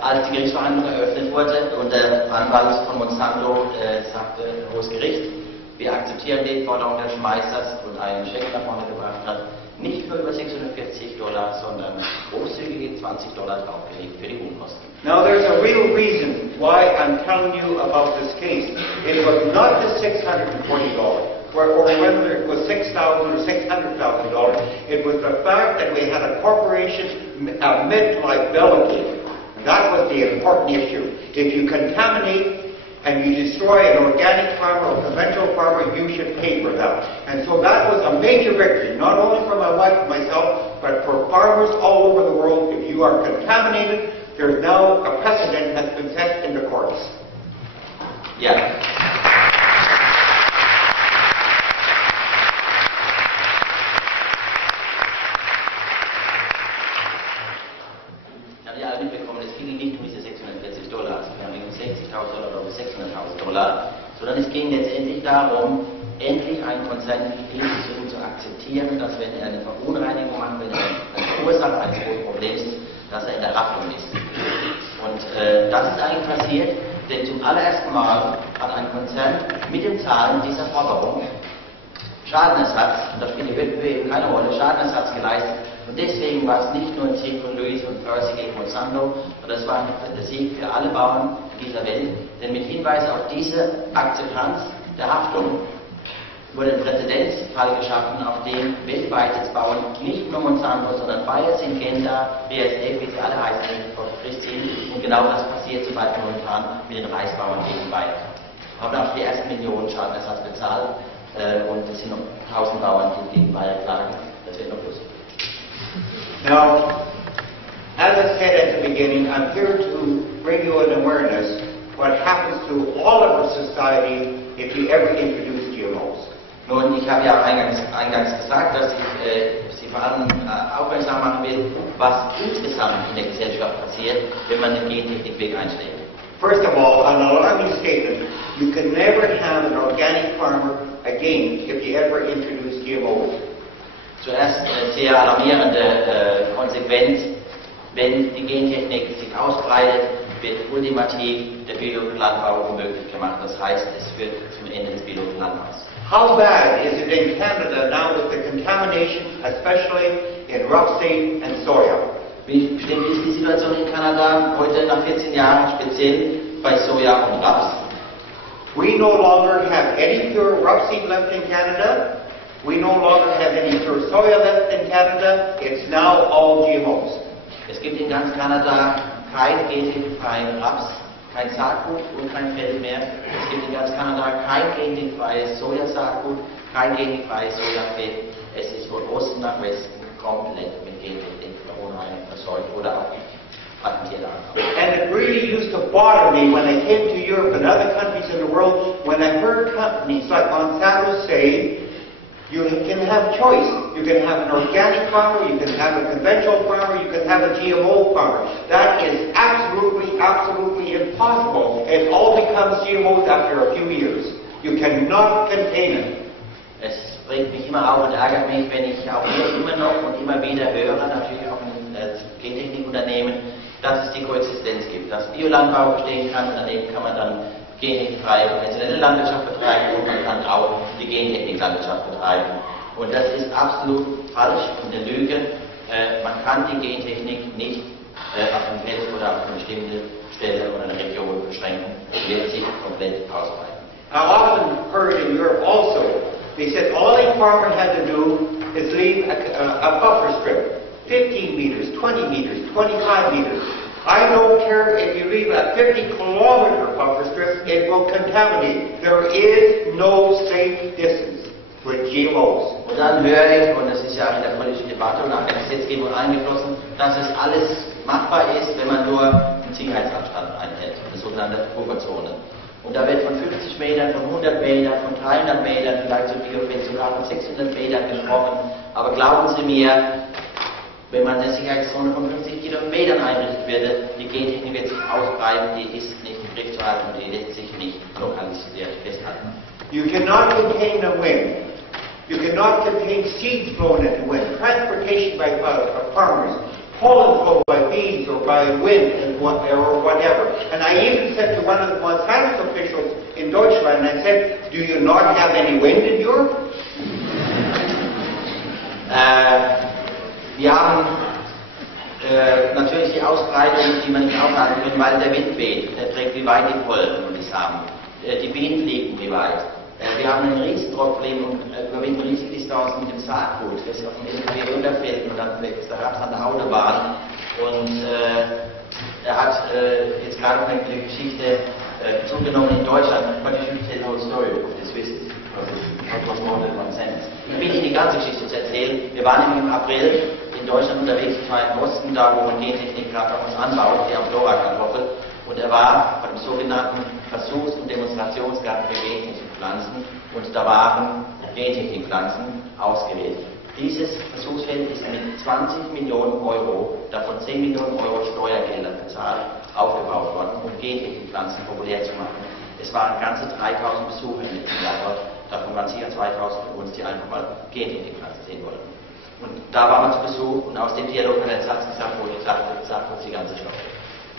als die Gerichtsverhandlung eröffnet wurde und der Anwalt von Monsanto sagte, hohes Gericht, wir akzeptieren die Forderung der Schmeisers und einen Scheck nach vorne gebracht hat, nicht nur über $640, sondern großzügige $20 draufgelegt für die Unkosten. Now there's a real reason why I'm telling you about this case. It was not the $640. Or whether it was $6,000 or $600,000, it was the fact that we had a corporation, a mid-life liability. And that was the important issue. If you contaminate and you destroy an organic farmer or conventional farmer, you should pay for that. And so that was a major victory, not only for my wife and myself, but for farmers all over the world. If you are contaminated, there's now a precedent that's been set in the courts. Yeah. Sondern es ging letztendlich darum, endlich einen Konzern wie diesen zu akzeptieren, dass wenn er eine Verunreinigung macht, wenn er eine Ursache eines Problems ist, dass er in der Haftung ist. Und das ist eigentlich passiert, denn zum allerersten Mal hat ein Konzern mit dem Zahlen dieser Forderung Schadenersatz, und da spielt die Höhe eben keine Rolle, Schadenersatz geleistet. Und deswegen war es nicht nur ein Sieg von Louis und Percy gegen Monsanto, sondern es war ein Sieg für alle Bauern dieser Welt, denn mit Hinweis auf diese Akzeptanz der Haftung wurde ein Präzedenzfall geschaffen, auf dem weltweit jetzt Bauern, nicht nur Monsanto, sondern Bayer, Syngenta, BASF, wie sie alle heißen, vor Gericht sind. Und genau das passiert zum Beispiel momentan mit den Reisbauern gegen Bayer. Wir haben auch die ersten Millionen Schadenersatz bezahlt und es sind noch 1000 Bauern, die gegen Bayer klagen. Das wird noch lustig. Now, as I said at the beginning, I'm here to bring you an awareness what happens to all of our society if you ever introduce GMOs. Nun, ich habe ja eingangs gesagt, dass ich Sie vor allem aufmerksam machen will, was insgesamt in der Gesellschaft passiert, wenn man den Gentechnikweg einschlägt. First of all, an alarming statement, you can never have an organic farmer again if you ever introduce GMOs. Zuerst eine sehr alarmierende Konsequenz, wenn die Gentechnik sich ausbreitet, wird ultimativ der biologischen Landbau unmöglich gemacht. Das heißt, es führt zum Ende des biologischen Landbaus. How bad is it in Canada now with the contamination, especially in rapeseed and soya? Wie bestimmt ist die Situation in Kanada heute nach 14 Jahren, speziell bei Soja und Raps? We no longer have any pure rapeseed left in Canada. We no longer have any pure soya left in Canada. It's now all GMOs. Es gibt in ganz Kanada kein gentechnikfreien Raps, kein Saatgut und kein Feld mehr. Es gibt in ganz Kanada kein gentechnikfreies Sojasaatgut, kein gentechnikfreies Sojafeld. Es ist von Osten nach Westen komplett mit Gentechnik verunreinigt, verseucht oder auch patentiert. And it really used to bother me when I came to Europe and other countries in the world when I heard companies like Monsanto say, you can have choice. You can have an organic farmer, you can have a conventional farmer, you can have a GMO farmer. That is absolutely impossible. It all becomes GMOs after a few years. You cannot contain it. Es bringt mich immer auf und ärgert mich, wenn ich auch hier immer noch und immer wieder höre, natürlich auch in Gentechnikunternehmen, dass es die Koexistenz gibt, dass Biolandbau bestehen kann und daneben kann man dann gentechnikfreie konventionelle Landwirtschaft betreiben und man kann auch die Gentechnik-Landwirtschaft betreiben. Und das ist absolut falsch und eine Lüge. Man kann die Gentechnik nicht auf ein Feld oder auf eine bestimmte Stelle oder eine Region beschränken. Es wird sich komplett ausbreiten. I often heard in Europe also, they said all a farmer had to do is leave a buffer strip, 15 meters, 20 meters, 25 meters. I don't care if you leave a 50-kilometer buffer strip, it will contaminate. There is no safe distance with GMOs. Und dann höre ich, und das ist ja in der politischen Debatte und auch in der Gesetzgebung eingeflossen, dass es alles machbar ist, wenn man nur einen Sicherheitsabstand einhält, eine sogenannte Pufferzone. Und da wird von 50 Metern, von 100 Metern, von 300 Metern, vielleicht sogar von 600 Metern gesprochen. Aber glauben Sie mir, wenn man eine Sicherheitszone von 50 Kilometern einrichten würde, die Gentechnik wird sich ausbreiten, die ist nicht im Griff zu halten und die lässt sich nicht lokalisiert festhalten. You cannot contain the wind. You cannot contain seeds blown into wind, transportation by farmers, pollen flow by bees or by wind and or whatever. And I even said to one of the Monsanto officials in Deutschland, I said, do you not have any wind in Europe? Wir haben natürlich die Ausbreitung, die man nicht aufhalten kann, weil der Wind weht. Der trägt wie weit die Pollen und die Samen. Die Bienen fliegen wie weit. Wir haben ein Riesenproblem und überwinden riesige Distanzen mit dem Saatgut, das auf dem LKW runterfällt und dann wächst der Raps an der Autobahn. Und er hat jetzt gerade noch eine Geschichte zugenommen in Deutschland. But you should tell the whole story of this visit. It was more than 1 sentence. Ich will Ihnen die ganze Geschichte zu erzählen. Wir waren im April in Deutschland unterwegs, ich war im Osten, da wo man Gentechnik gerade bei uns anbaut, die Amflora-Kartoffel. Und er war bei dem sogenannten Versuchs- und Demonstrationsgarten für Gentechnikpflanzen und da waren Gentechnikpflanzen ausgewählt. Dieses Versuchsfeld ist mit 20 Millionen Euro, davon 10 Millionen Euro Steuergelder bezahlt, aufgebaut worden, um Gentechnikpflanzen populär zu machen. Es waren ganze 3000 Besucher in diesem Jahr dort, davon waren sicher 2000 von uns, die einfach mal Gentechnikpflanzen sehen wollten. Und da war man zu Besuch und aus dem Dialog hat er einen Satz gesagt, wo ich sagte, sagt uns die ganze Story.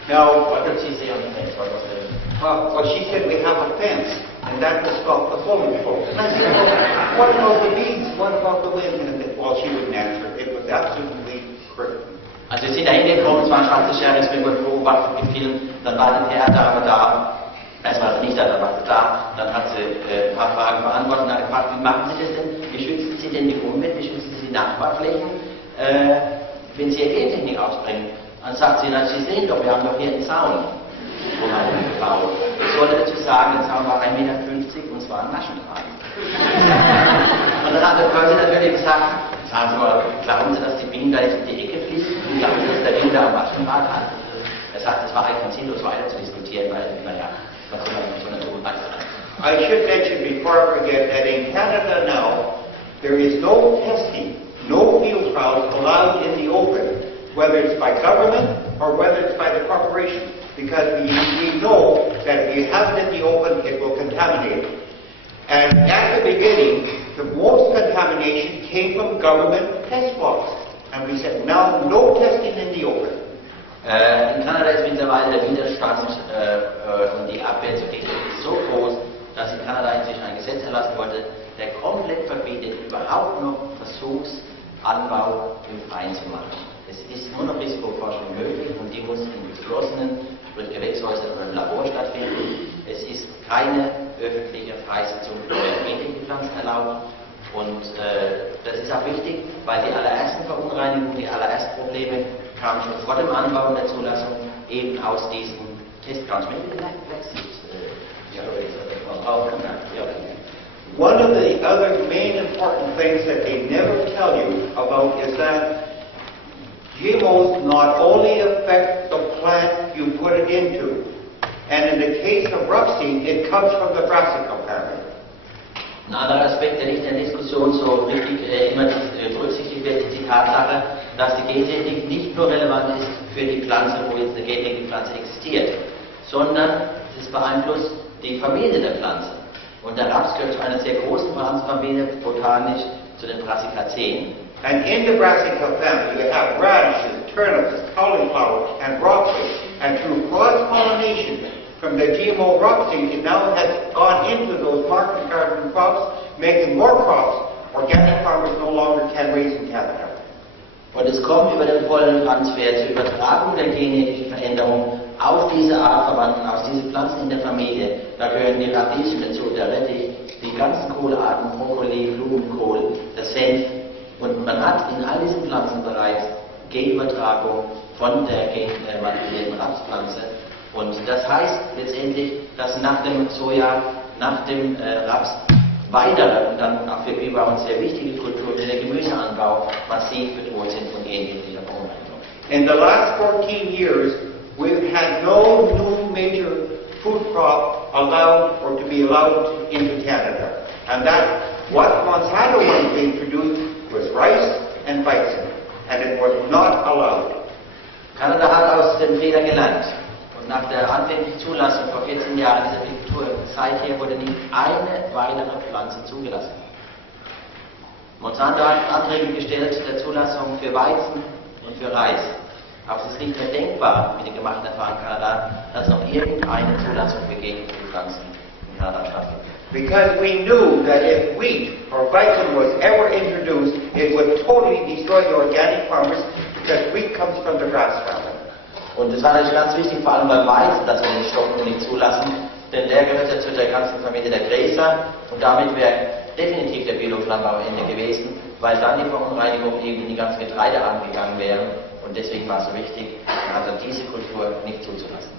Now, What did she say on the fence? What was the... well, she said we have a fence, and that will stop the pollen flow. And I said, well, what about the bees? What about the wind? And well, she wouldn't answer. It was absolutely correct. Also wir sind da hingekommen, es war ein schwarzer Sheriff, wir wurden beobachtet, gefilmt, dann war die PR-Dame da, es war nicht da, dann war sie da, dann hat sie ein paar Fragen beantwortet und hat gefragt, wie machen Sie das denn? Wie schützen Sie denn die Umwelt, wie schützen Sie die Nachbarflächen, wenn Sie Ihre Gentechnik ausbringen? Dann sagt sie, na, Sie sehen doch, wir haben doch hier einen Zaun gebaut. Ich sollte dazu sagen, der Zaun war 1,50 Meter und zwar ein Maschendraht. Und dann hat der Percy natürlich gesagt, sagen Sie mal, glauben Sie, dass die Bienen da jetzt in die Ecke fliegen? Glauben Sie, dass der Wind da am Maschendraht hat? Er sagt, es war eigentlich sinnlos weiter zu diskutieren, weil, naja, was soll man mit so einer Tugend machen? I should mention before I forget that in Canada now, there is no testing, no field trials allowed in the open, whether it's by government or whether it's by the corporation, because we know that if you have it in the open, it will contaminate. And at the beginning, the most contamination came from government test blocks. And we said, now, no testing in the open. In Kanada ist mittlerweile der Widerstand und die Abwehr zur Gentechnik so groß, dass in Kanada inzwischen ein Gesetz erlassen wurde, der komplett verbietet, überhaupt noch Versuchsanbau im Freien zu machen. Es ist nur noch Risikoforschung möglich und die muss in geschlossenen, sprich Gewächshäusern oder im Labor stattfinden. Es ist keine öffentliche Freisetzung neuer Gentechnikpflanzen erlaubt und das ist auch wichtig, weil die allerersten Verunreinigungen, die allerersten Probleme kamen schon vor dem Anbau und der Zulassung eben aus diesen Testgrounds. One of the other main important things that they never tell you about is that GMOs not only affect the plant you put it into, and in the case of rapeseed, it comes from the brassica family. Ein anderer Aspekt, der nicht in der Diskussion so richtig immer berücksichtigt wird, ist die Tatsache, dass die Gentechnik nicht nur relevant ist für die Pflanze, wo jetzt eine Gentechnik-Pflanze existiert, sondern es beeinflusst die Familie der Pflanze. Und der Raps gehört zu einer sehr großen Pflanzenfamilie, botanisch zu den Brassicaceen. And in the brassica family, you have radishes, turnips, cauliflower, and broccoli. And through cross-pollination from the GMO rapeseed, it now has gone into those market garden crops, making more crops organic farmers no longer can raise in Canada. Und es kommt über den Pollentransfer zur Übertragung der genetischen Veränderung auf diese Artverwandten, aus diesen Pflanzen in der Familie. Da gehören die Radieschen dazu, der Rettich, die ganzen Kohlarten, Brokkoli, Blumenkohl, der Senf. Und man hat in all diesen Pflanzen bereits Genübertragung von der manipulierten Rapspflanze. Und das heißt letztendlich, dass nach dem Soja, nach dem Raps weitere und dann auch für Biber und sehr wichtige Kulturen, wie der Gemüseanbau, massiv bedroht sind von gentechnischer Verunreinigung. In the last 14 years, we've had no new major food crop allowed or to be allowed into Canada. And that what Monsanto was being produced was rice and bison. and it was not allowed. Kanada hat aus dem Fehler gelernt. Und nach der anfänglichen Zulassung vor 14 Jahren dieser Kultur, seither wurde nicht eine weitere Pflanze zugelassen. Monsanto hat Anträge gestellt der Zulassung für Weizen und für Reis. Aber es ist nicht mehr denkbar, mit den gemachten Erfahrungen in Kanada, dass noch irgendeine Zulassung für Gentechnik-Pflanzen in Kanada stattfindet. Because we knew that if wheat or Weizen was ever introduced, it would totally destroy the organic farmers, because wheat comes from the grass family. Und es war natürlich ganz wichtig, vor allem beim Weizen, dass wir den stoppen und nicht zulassen, denn der gehört ja zu der ganzen Familie der Gräser und damit wäre definitiv der Biologlandbau am Ende gewesen, weil dann die Verunreinigung eben in die ganzen Getreide angegangen wäre und deswegen war es so wichtig, also diese Kultur nicht zuzulassen.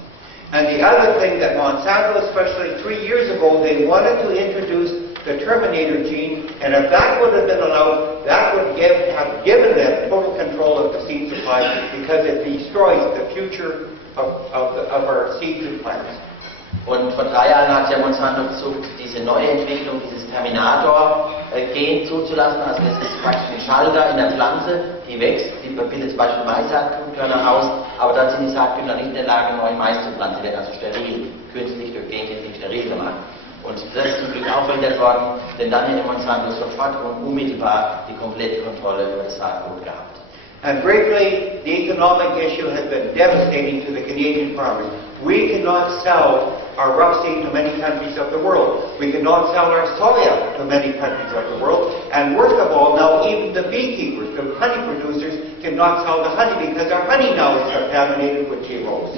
And the other thing that Monsanto, especially 3 years ago, they wanted to introduce the terminator gene, and if that would have been allowed, that would have given them total control of the seed supply, because it destroys the future of our seeds and plants. Und vor 3 Jahren hat ja Monsanto versucht, diese neue Entwicklung, dieses Terminator-Gen zuzulassen. Also das ist praktisch ein Schalter in der Pflanze, die wächst, die bildet zum Beispiel Maissaatkörner aus, aber dann sind die Saatkörner nicht in der Lage, neuen Mais zu pflanzen, die werden also steril, künstlich durch Gentechnik steril gemacht. Und das ist zum Glück auch verhindert worden, denn dann hätte Monsanto sofort und unmittelbar die komplette Kontrolle über das Saatgut gehabt. And briefly, the economic issue has been devastating to the Canadian farmers. We cannot sell our rough seed to many countries of the world. We cannot sell our soya to many countries of the world. And worst of all, now even the beekeepers, the honey producers, cannot sell the honey because our honey now is contaminated with GMOs.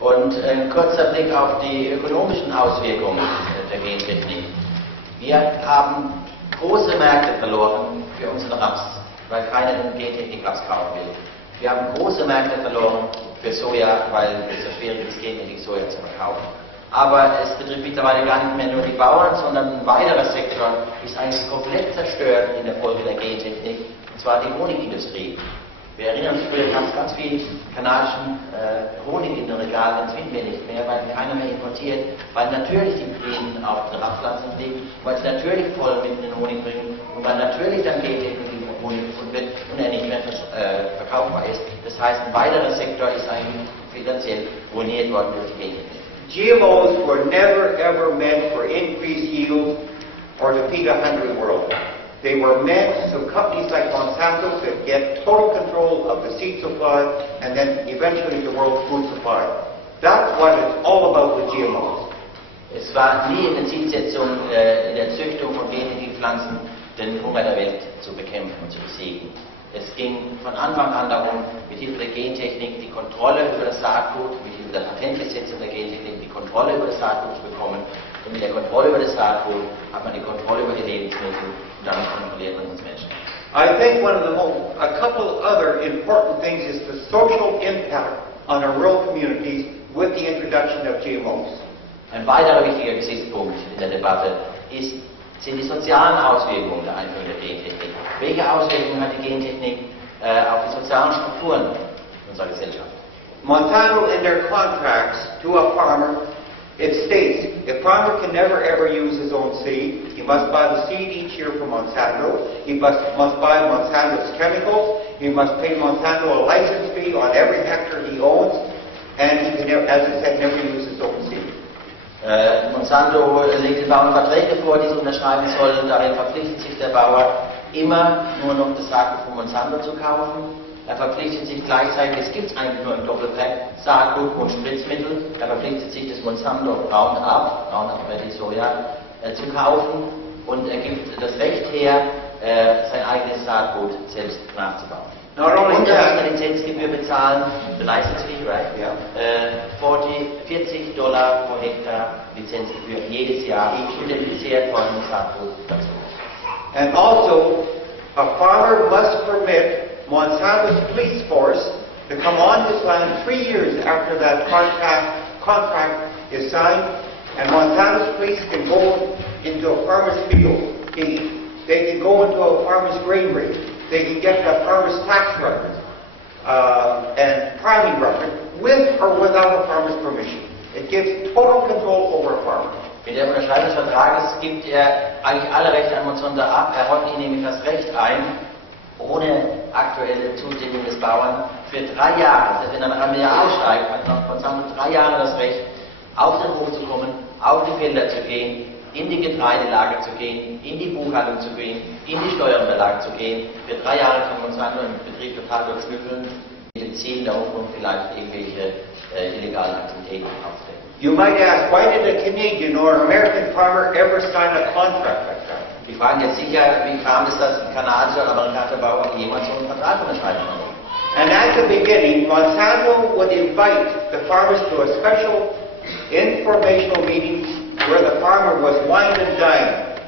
Und ein kurzer Blick auf die ökonomischen Auswirkungen der Gentechnik. Wir haben große Märkte verloren für unseren Raps, weil keiner den Gentechnik-Raps kaufen will. Wir haben große Märkte verloren für Soja, weil es so schwierig ist, Gentechnik-Soja zu verkaufen. Aber es betrifft mittlerweile gar nicht mehr nur die Bauern, sondern ein weiterer Sektor ist eigentlich komplett zerstört in der Folge der Gentechnik, und zwar die Honigindustrie. Wir erinnern uns, früher gab es ganz viel kanadischen Honig in den Regalen, das finden wir nicht mehr, weil keiner mehr importiert, weil natürlich die Bienen auf den Rapspflanzen liegen, weil sie natürlich voll mit den Honig bringen und weil natürlich dann Gentechnik im Honig gefunden wird und er nicht mehr verkaufbar ist. Das heißt, ein weiterer Sektor ist eigentlich finanziell ruiniert worden durch die Gentechnik. GMOs were never ever meant for increased yield or to feed a hungry world. They were meant so companies like Monsanto could get total control of the seed supply and then eventually the world's food supply. That's what it's all about with GMOs. Es war nie eine Zielsetzung in der Züchtung von Gentechnikpflanzen, den Hunger der Welt zu bekämpfen und zu besiegen. Es ging von Anfang an darum, mit Hilfe der Gentechnik die Kontrolle über das Saatgut, mit Hilfe der Patentgesetze der Gentechnik die Kontrolle über das Saatgut zu bekommen. Und mit der Kontrolle über das Saatgut hat man die Kontrolle über die Lebensmittel und damit kontrolliert man uns Menschen. I think a couple other important things is the social impact on our rural communities with the introduction of GMOs. Ein weiterer wichtiger Gesichtspunkt in der Debatte sind die sozialen Auswirkungen der Einführung der Gentechnik. Welche Auswirkungen hat die Gentechnik auf die sozialen Strukturen unserer Gesellschaft? Monsanto, in their contracts to a farmer, it states a farmer can never ever use his own seed. He must buy the seed each year from Monsanto. He must buy Monsanto's chemicals. He must pay Monsanto a license fee on every hectare he owns. And he can, as I said, never use his own seed. Monsanto legt den Bauern Verträge vor, die sie unterschreiben sollen. Darin verpflichtet sich der Bauer, immer nur noch das Saatgut von Monsanto zu kaufen. Er verpflichtet sich gleichzeitig, es gibt eigentlich nur ein Doppelpack, Saatgut und Spritzmittel. Er verpflichtet sich, das Monsanto Roundup bei die Soja, zu kaufen und er gibt das Recht her, sein eigenes Saatgut selbst nachzubauen. Und er muss eine Lizenzgebühr bezahlen, the license fee, right? Yeah. $40 pro Hektar Lizenzgebühr jedes Jahr, identifiziert von Saatgut dazu. And also, a farmer must permit Monsanto's police force to come on his land 3 years after that contract is signed, and Monsanto's police can go into a farmer's field. They can go into a farmer's granary. They can get the farmer's tax records and priming record with or without a farmer's permission. It gives total control over a farmer. Mit der Unterschreibung des Vertrages gibt er eigentlich alle Rechte an Monsanto ab. Er räumt ihnen nämlich das Recht ein, ohne aktuelle Zustimmung des Bauern für 3 Jahre, das heißt, wenn er nach einem Jahr aussteigt, hat Monsanto 3 Jahre das Recht, auf den Hof zu kommen, auf die Felder zu gehen, in die Getreidelager zu gehen, in die Buchhaltung zu gehen, in die Steuerunterlagen zu gehen. Für 3 Jahre kann Monsanto einen Betrieb total durchschnüffeln, mit dem Ziel, der Hoffnung vielleicht irgendwelche illegalen Aktivitäten aufzudecken. You might ask, why did a Canadian or American farmer ever sign a contract like that? Die fragen jetzt sicher, wie kam es, dass ein kanadischer oder amerikanischer Bauer jemals so einen Vertrag unterschreiben konnte? And at the beginning, Monsanto would invite the farmers to a special informational meetings where the farmer was wine and dine,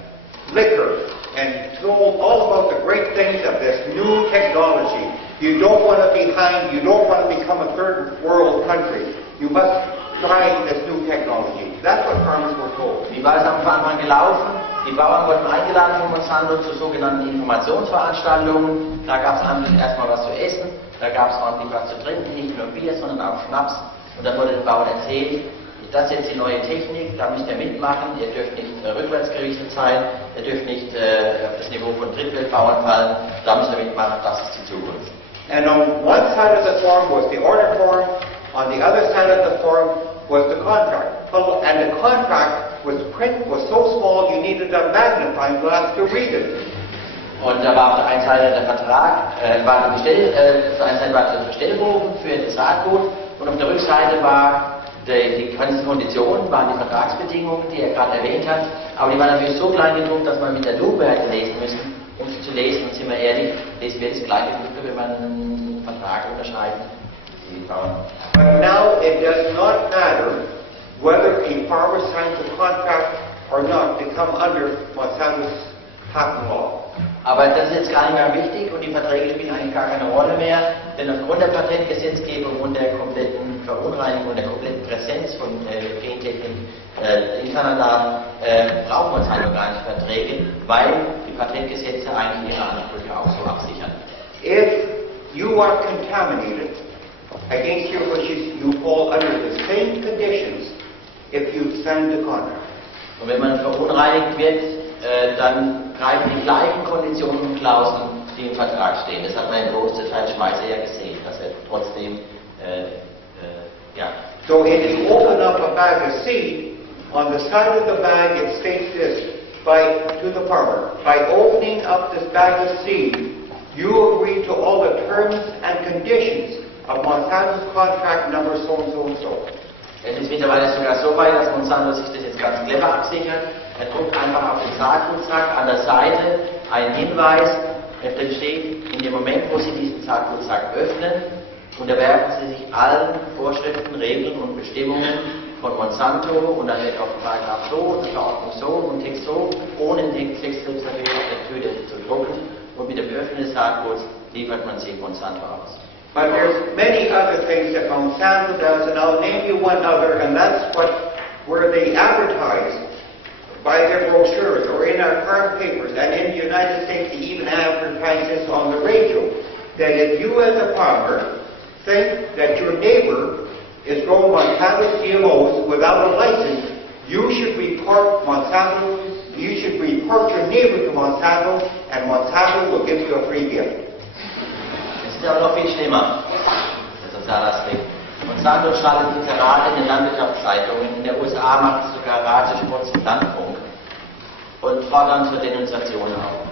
liquor, and told all about the great things of this new technology. You don't want to be behind, you don't want to become a third world country. You must try this new technology. That's what farmers were told. Wie war es am Anfang gelaufen? Die Bauern wurden eingeladen von Monsanto zu sogenannten Informationsveranstaltungen. Da gab es erstmal was zu essen, da gab es ordentlich was zu trinken, nicht nur Bier, sondern auch Schnaps. Und dann wurde den Bauern erzählt, das ist jetzt die neue Technik, da müsst ihr mitmachen, ihr dürft nicht rückwärtsgerichtet sein, ihr dürft nicht auf das Niveau von Drittweltbauern fallen, da müsst ihr mitmachen, das ist die Zukunft. And on one side of the farm was the order form, on the other side of the farm was the contract. And the contract was so small you needed a magnifying glass to read it. Und da war auf der einen Seite der Vertrag, war auf der einen Seite war der Bestellbogen für das Saatgut und auf der Rückseite war die Konditionen, waren die Vertragsbedingungen, die er gerade erwähnt hat, aber die waren natürlich so klein gedruckt, dass man mit der Lupe hätte lesen müssen, um sie zu lesen. Und sind wir ehrlich, lesen wir das gleiche Buch, wenn man einen Vertrag unterschreibt. But now it does not matter whether a farmer signs a contract or not to come under Monsanto's patent law. Aber das ist jetzt gar nicht mehr wichtig und die Verträge spielen eigentlich gar keine Rolle mehr, denn aufgrund der Patentgesetzgebung und der kompletten Verunreinigung und der kompletten Präsenz von Gentechnik in Kanada braucht Monsanto gar nicht Verträge, weil die Patentgesetze eigentlich ihre Ansprüche auch so absichern. If you are contaminated against your wishes, you fall under the same conditions if you sign the contract. Und wenn man verunreinigt wird, dann greifen die gleichen Konditionen und Klauseln, die im Vertrag stehen. Das hat man in großen Teil Schmeiser ja gesehen, dass er trotzdem, ja. So if you open up a bag of seed, on the side of the bag it states this, to the farmer, by opening up this bag of seed, you agree to all the terms and conditions of Monsanto's contract number so and so and so. Es ist mittlerweile sogar so weit, dass Monsanto sich das jetzt ganz clever absichert. Er druckt einfach auf den Saatgutsack an der Seite einen Hinweis, der steht, in dem Moment, wo Sie diesen Saatgutsack öffnen, unterwerfen Sie sich allen Vorschriften, Regeln und Bestimmungen von Monsanto und dann wird auf Paragraph so, und Verordnung so und Text so, ohne den Text selbst natürlich auf der Tüte zu drucken und mit dem Öffnen des Saatguts liefert man sie Monsanto aus. But there's many other things that Monsanto does, and I'll name you one other, and that's where they advertise by their brochures or in our farm papers, and in the United States they even advertise this on the radio, that if you as a farmer think that your neighbor is growing Monsanto GMOs without a license, you should report your neighbor to Monsanto, and Monsanto will give you a free gift. Es ist aber noch viel schlimmer, der Sozialaspekt. Monsanto schaltet Inserate in den Landwirtschaftszeitungen. In der USA macht es sogar Radiospots im Landfunk und fordern zur Denunziation auf.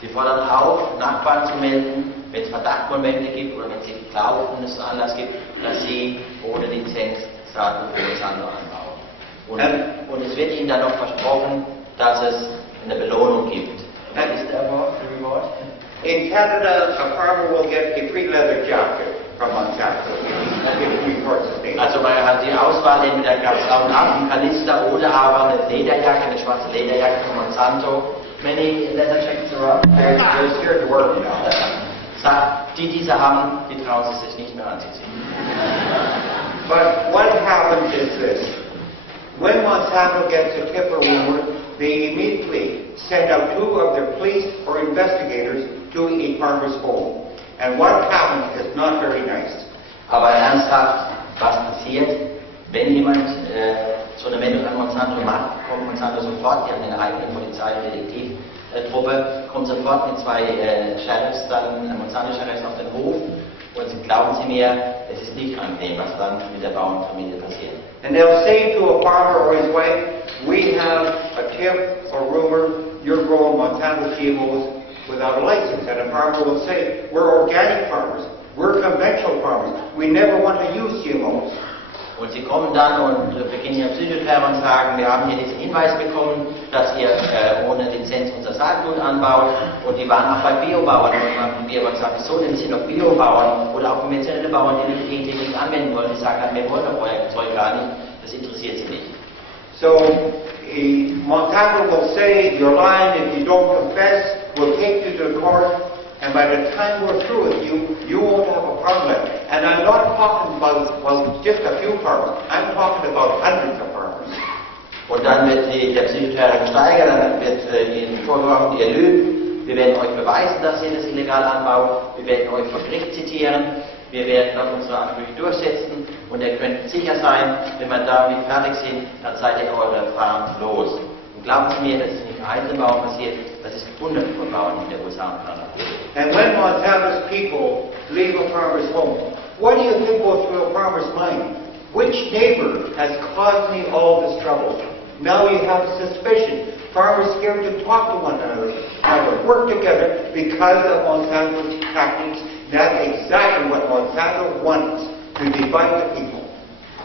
Sie fordern auf, Nachbarn zu melden, wenn es Verdachtmomente gibt oder wenn sie glauben, dass es Anlass gibt, dass sie ohne Lizenz Saaten für Monsanto anbauen. Und es wird ihnen dann noch versprochen, dass es eine Belohnung gibt. Was ist der Reward? In Canada, a farmer will get a free leather jacket from Monsanto. Also man hat die Auswahl, entweder gab es auch einen Kanister oder aber eine Lederjacke, eine schwarze Lederjacke von Monsanto. Many leather jackets around. They're scared to wear them now. Die diese haben, die trauen sie sich nicht mehr anzuziehen. But what happens is this. When Monsanto gets a tip or rumor, they immediately send out 2 of their police or investigators to a farmer's home. And what happens is not very nice. Aber ernsthaft, was passiert, wenn jemand so eine Meldung an Monsanto macht, kommt Monsanto sofort, die haben eine eigene Polizei- und Detektivtruppe, kommt sofort mit zwei Sheriffs, dann Monsanto-Sheriffs auf den Hof. Und glauben Sie mir, es ist nicht angenehm, was dann mit der Bauernfamilie passiert. And they'll say to a farmer or his wife, we have a tip or rumor, you're growing Monsanto GMOs without a license. And a farmer will say, we're organic farmers, we're conventional farmers, we never want to use GMOs. Und sie kommen dann und beginnen ihr Psychoterror und sagen, wir haben hier diesen Hinweis bekommen, dass ihr ohne Lizenz unser Saatgut anbaut. Und die waren auch bei Biobauern. Und wir haben gesagt, wieso denn, sind doch Biobauern oder auch konventionelle Bauern, die die Gentechnik anwenden wollen. Die sagen dann, wir wollen doch euer Zeug gar nicht, das interessiert sie nicht. So Monsanto will say, you're lying if you don't confess, we'll take you to court. And by the time we're through with you, you won't have a problem. And I'm not talking about, well, just a few farmers. I'm talking about hundreds of farmers. Und dann wird der Psychoterror steigern, dann wird ihnen vorgeworfen, ihr lügt. Wir werden euch beweisen, dass ihr das illegal anbaut. Wir werden euch vor Gericht zitieren. Wir werden auf unsere Ansprüche durchsetzen. Und ihr könnt sicher sein, wenn wir damit fertig sind, dann seid ihr eure Farm los. Und glauben Sie mir, das ist nicht einzelnen Bauern passiert, das ist hunderte von Bauern in der USA und Kanada. And when Monsanto's people leave a farmer's home, what do you think goes through a farmer's mind? Which neighbor has caused me all this trouble? Now you have suspicion. Farmers scared to talk to one another, work together because of Monsanto's tactics. That's exactly what Monsanto wants, to divide the people.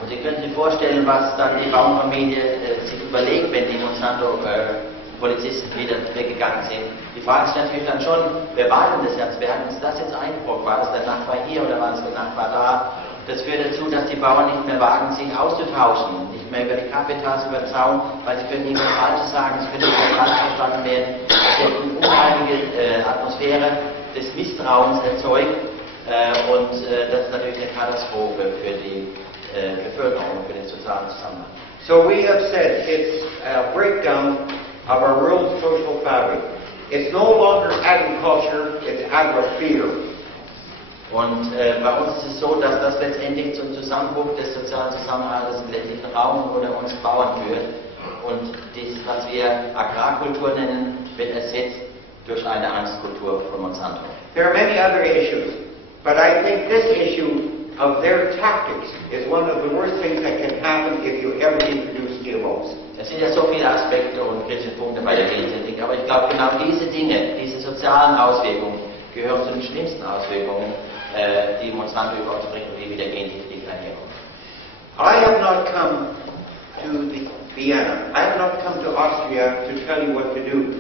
Und Sie können sich vorstellen, was dann die Bauernfamilie sich überlegt, wenn die Monsanto-Polizisten wieder weggegangen sind. Die Frage ist natürlich dann schon, wer war denn das jetzt? Wer hat uns das jetzt eingebrockt? War das der Nachbar hier oder war das der Nachbar da? Das führt dazu, dass die Bauern nicht mehr wagen, sich auszutauschen, nicht mehr über die Kaffeetasse, über den Zaun, weil sie können nichts Falsches sagen, es könnte nicht falsch verstanden werden. Es wird eine unheimliche Atmosphäre des Misstrauens erzeugt und das ist natürlich eine Katastrophe für die Bevölkerung, für den sozialen Zusammenhang. So we have said it's a breakdown of our world social fabric. It's no longer agriculture, it's agri-fear. Und bei uns ist es so, dass das letztendlich zum Zusammenbruch des sozialen Zusammenhalts im ländlichen Raum oder uns Bauern führt. Und das, was wir Agrarkultur nennen, wird ersetzt durch eine Angstkultur von Monsanto. There are many other issues, but I think this issue of their tactics is one of the worst things that can happen if you ever introduce GMOs. Es sind ja so viele Aspekte und kritische Punkte bei der Gentechnik, aber ich glaube, genau diese Dinge, diese sozialen Auswirkungen, gehören zu den schlimmsten Auswirkungen, die Monsanto überhaupt bringt und die mit der Gentechnik einherkommen. I have not come to Vienna. I have not come to Austria to tell you what to do.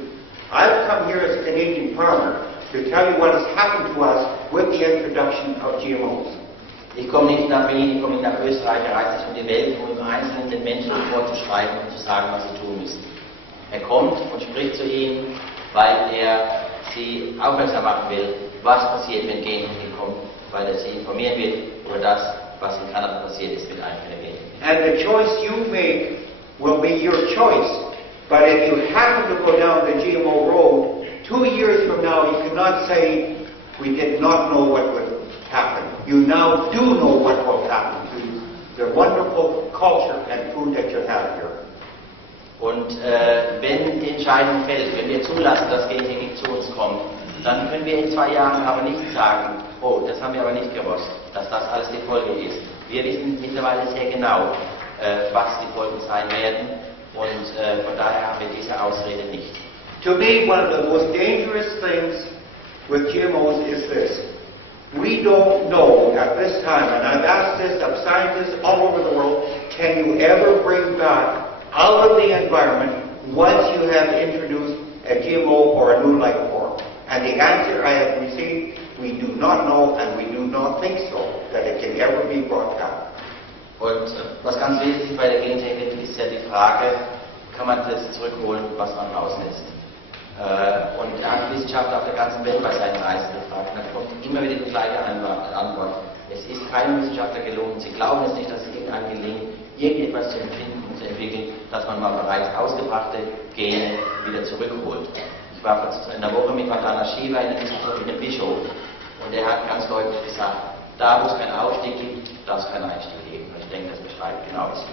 I've come here as a Canadian farmer to tell you what has happened to us with the introduction of GMOs. Ich komme nicht nach Wien, ich komme nicht nach Österreich, er reist sich um die Welt, um im Einzelnen den Menschen vorzuschreiben und zu sagen, was sie tun müssen. Er kommt und spricht zu ihnen, weil er sie aufmerksam machen will, was passiert, wenn Gentechnik kommt, weil er sie informieren wird über das, was in Kanada passiert ist mit Einführung der Gentechnik. And the choice you make will be your choice. But if you happen to go down the GMO road, 2 years from now you cannot say, we did not know what would happen. You now do know what will happen to the wonderful culture and food that you have here. Und wenn die Entscheidung fällt, wenn wir zulassen, dass Gentechnik zu uns kommt, dann können wir in 2 Jahren aber nicht sagen, oh, das haben wir aber nicht gewusst, dass das alles die Folge ist. Wir wissen mittlerweile sehr genau, was die Folgen sein werden und von daher haben wir diese Ausrede nicht. To me, one of the most dangerous things with GMOs is this. We don't know at this time, and I've asked this of scientists all over the world, can you ever bring back out of the environment once you have introduced a GMO or a new life form? And the answer I have received, we do not know and we do not think so, that it can ever be brought back. Und was ganz wesentlich bei der Gentechnik ist ja die Frage, kann man das zurückholen, was man rauslässt? Und er hat Wissenschaftler auf der ganzen Welt bei seinen Reisen gefragt. Und da kommt immer wieder die gleiche Antwort. Es ist keinem Wissenschaftler gelungen. Sie glauben es nicht, dass es irgendeinem gelingt, irgendetwas zu empfinden und zu entwickeln, dass man mal bereits ausgebrachte Gene wieder zurückholt. Ich war vor einer Woche mit Madonna Shiva in einem Bischof und er hat ganz deutlich gesagt, da wo es keinen Aufstieg gibt, darf es keinen Einstieg geben. Und ich denke, das beschreibt genau das.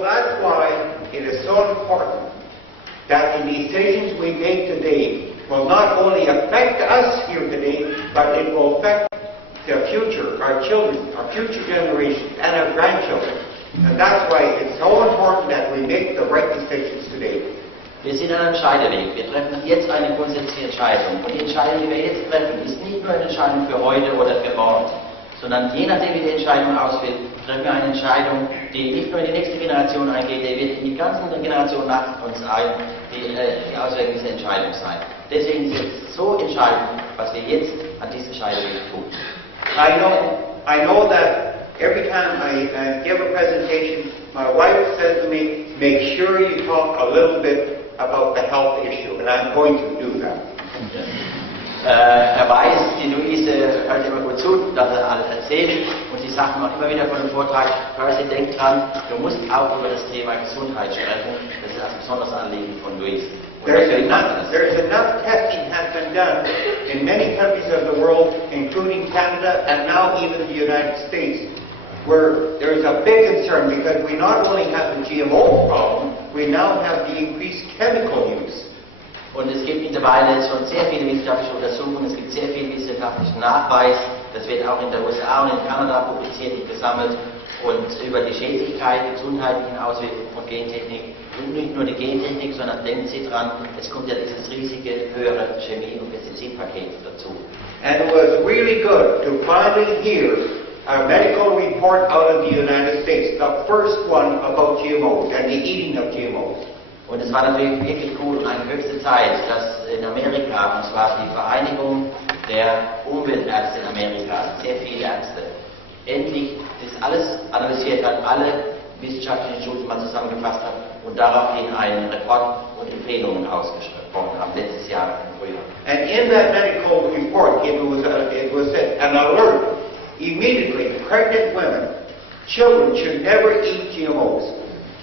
so that's why it is so important that the decisions we make today will not only affect us here today, but it will affect the future, our children, our future generations, and our grandchildren. And that's why it's so important that we make the right decisions today. Wir sind an einem Scheideweg. Wir treffen jetzt eine grundsätzliche Entscheidung. Und die Entscheidung, die wir jetzt treffen, ist nicht nur eine Entscheidung für heute oder für morgen, sondern je nachdem, wie die Entscheidung ausfällt, treffen wir eine Entscheidung, die nicht nur in die nächste Generation eingeht, die wird in die ganzen Generationen nach uns ein, die Auswirkung dieser Entscheidung sein. Deswegen ist es so entscheidend, was wir jetzt an diesem Scheideweg tun. I know that every time I give a presentation, my wife says to me, make sure you talk a little bit about the health issue, and I'm going to do that. Weiß, die Luise hört immer gut zu, dass alles erzählt, und sie sagt auch immer wieder von dem Vortrag, Percy, denk dran, du musst auch über das Thema Gesundheit sprechen. Das ist ein besonderes Anliegen von Luise. There's enough testing has been done in many countries of the world, including Canada and now even the United States, where there's a big concern because we not only have the GMO problem, we now have the increased chemical use. Und es gibt mittlerweile schon sehr viele wissenschaftliche Untersuchungen, es gibt sehr viel wissenschaftlichen Nachweis, das wird auch in den USA und in Kanada publiziert und gesammelt, und über die Schädlichkeit, die gesundheitlichen Auswirkungen von Gentechnik, und nicht nur die Gentechnik, sondern denken Sie dran, es kommt ja dieses riesige, höhere Chemie- und Pestizidpaket dazu. And it was really good to finally hear a medical report out of the United States, the first one about GMOs and the eating of GMOs. Und es war natürlich wirklich gut und eine höchste Zeit, dass in Amerika, und zwar die Vereinigung der Umweltärzte in Amerika, sehr viele Ärzte, endlich das alles analysiert hat, alle wissenschaftlichen Studien mal zusammengefasst hat und daraufhin einen Report und Empfehlungen ausgesprochen haben, letztes Jahr im Frühjahr. And in that medical report, it was an alert immediately: pregnant women, children should never eat GMOs.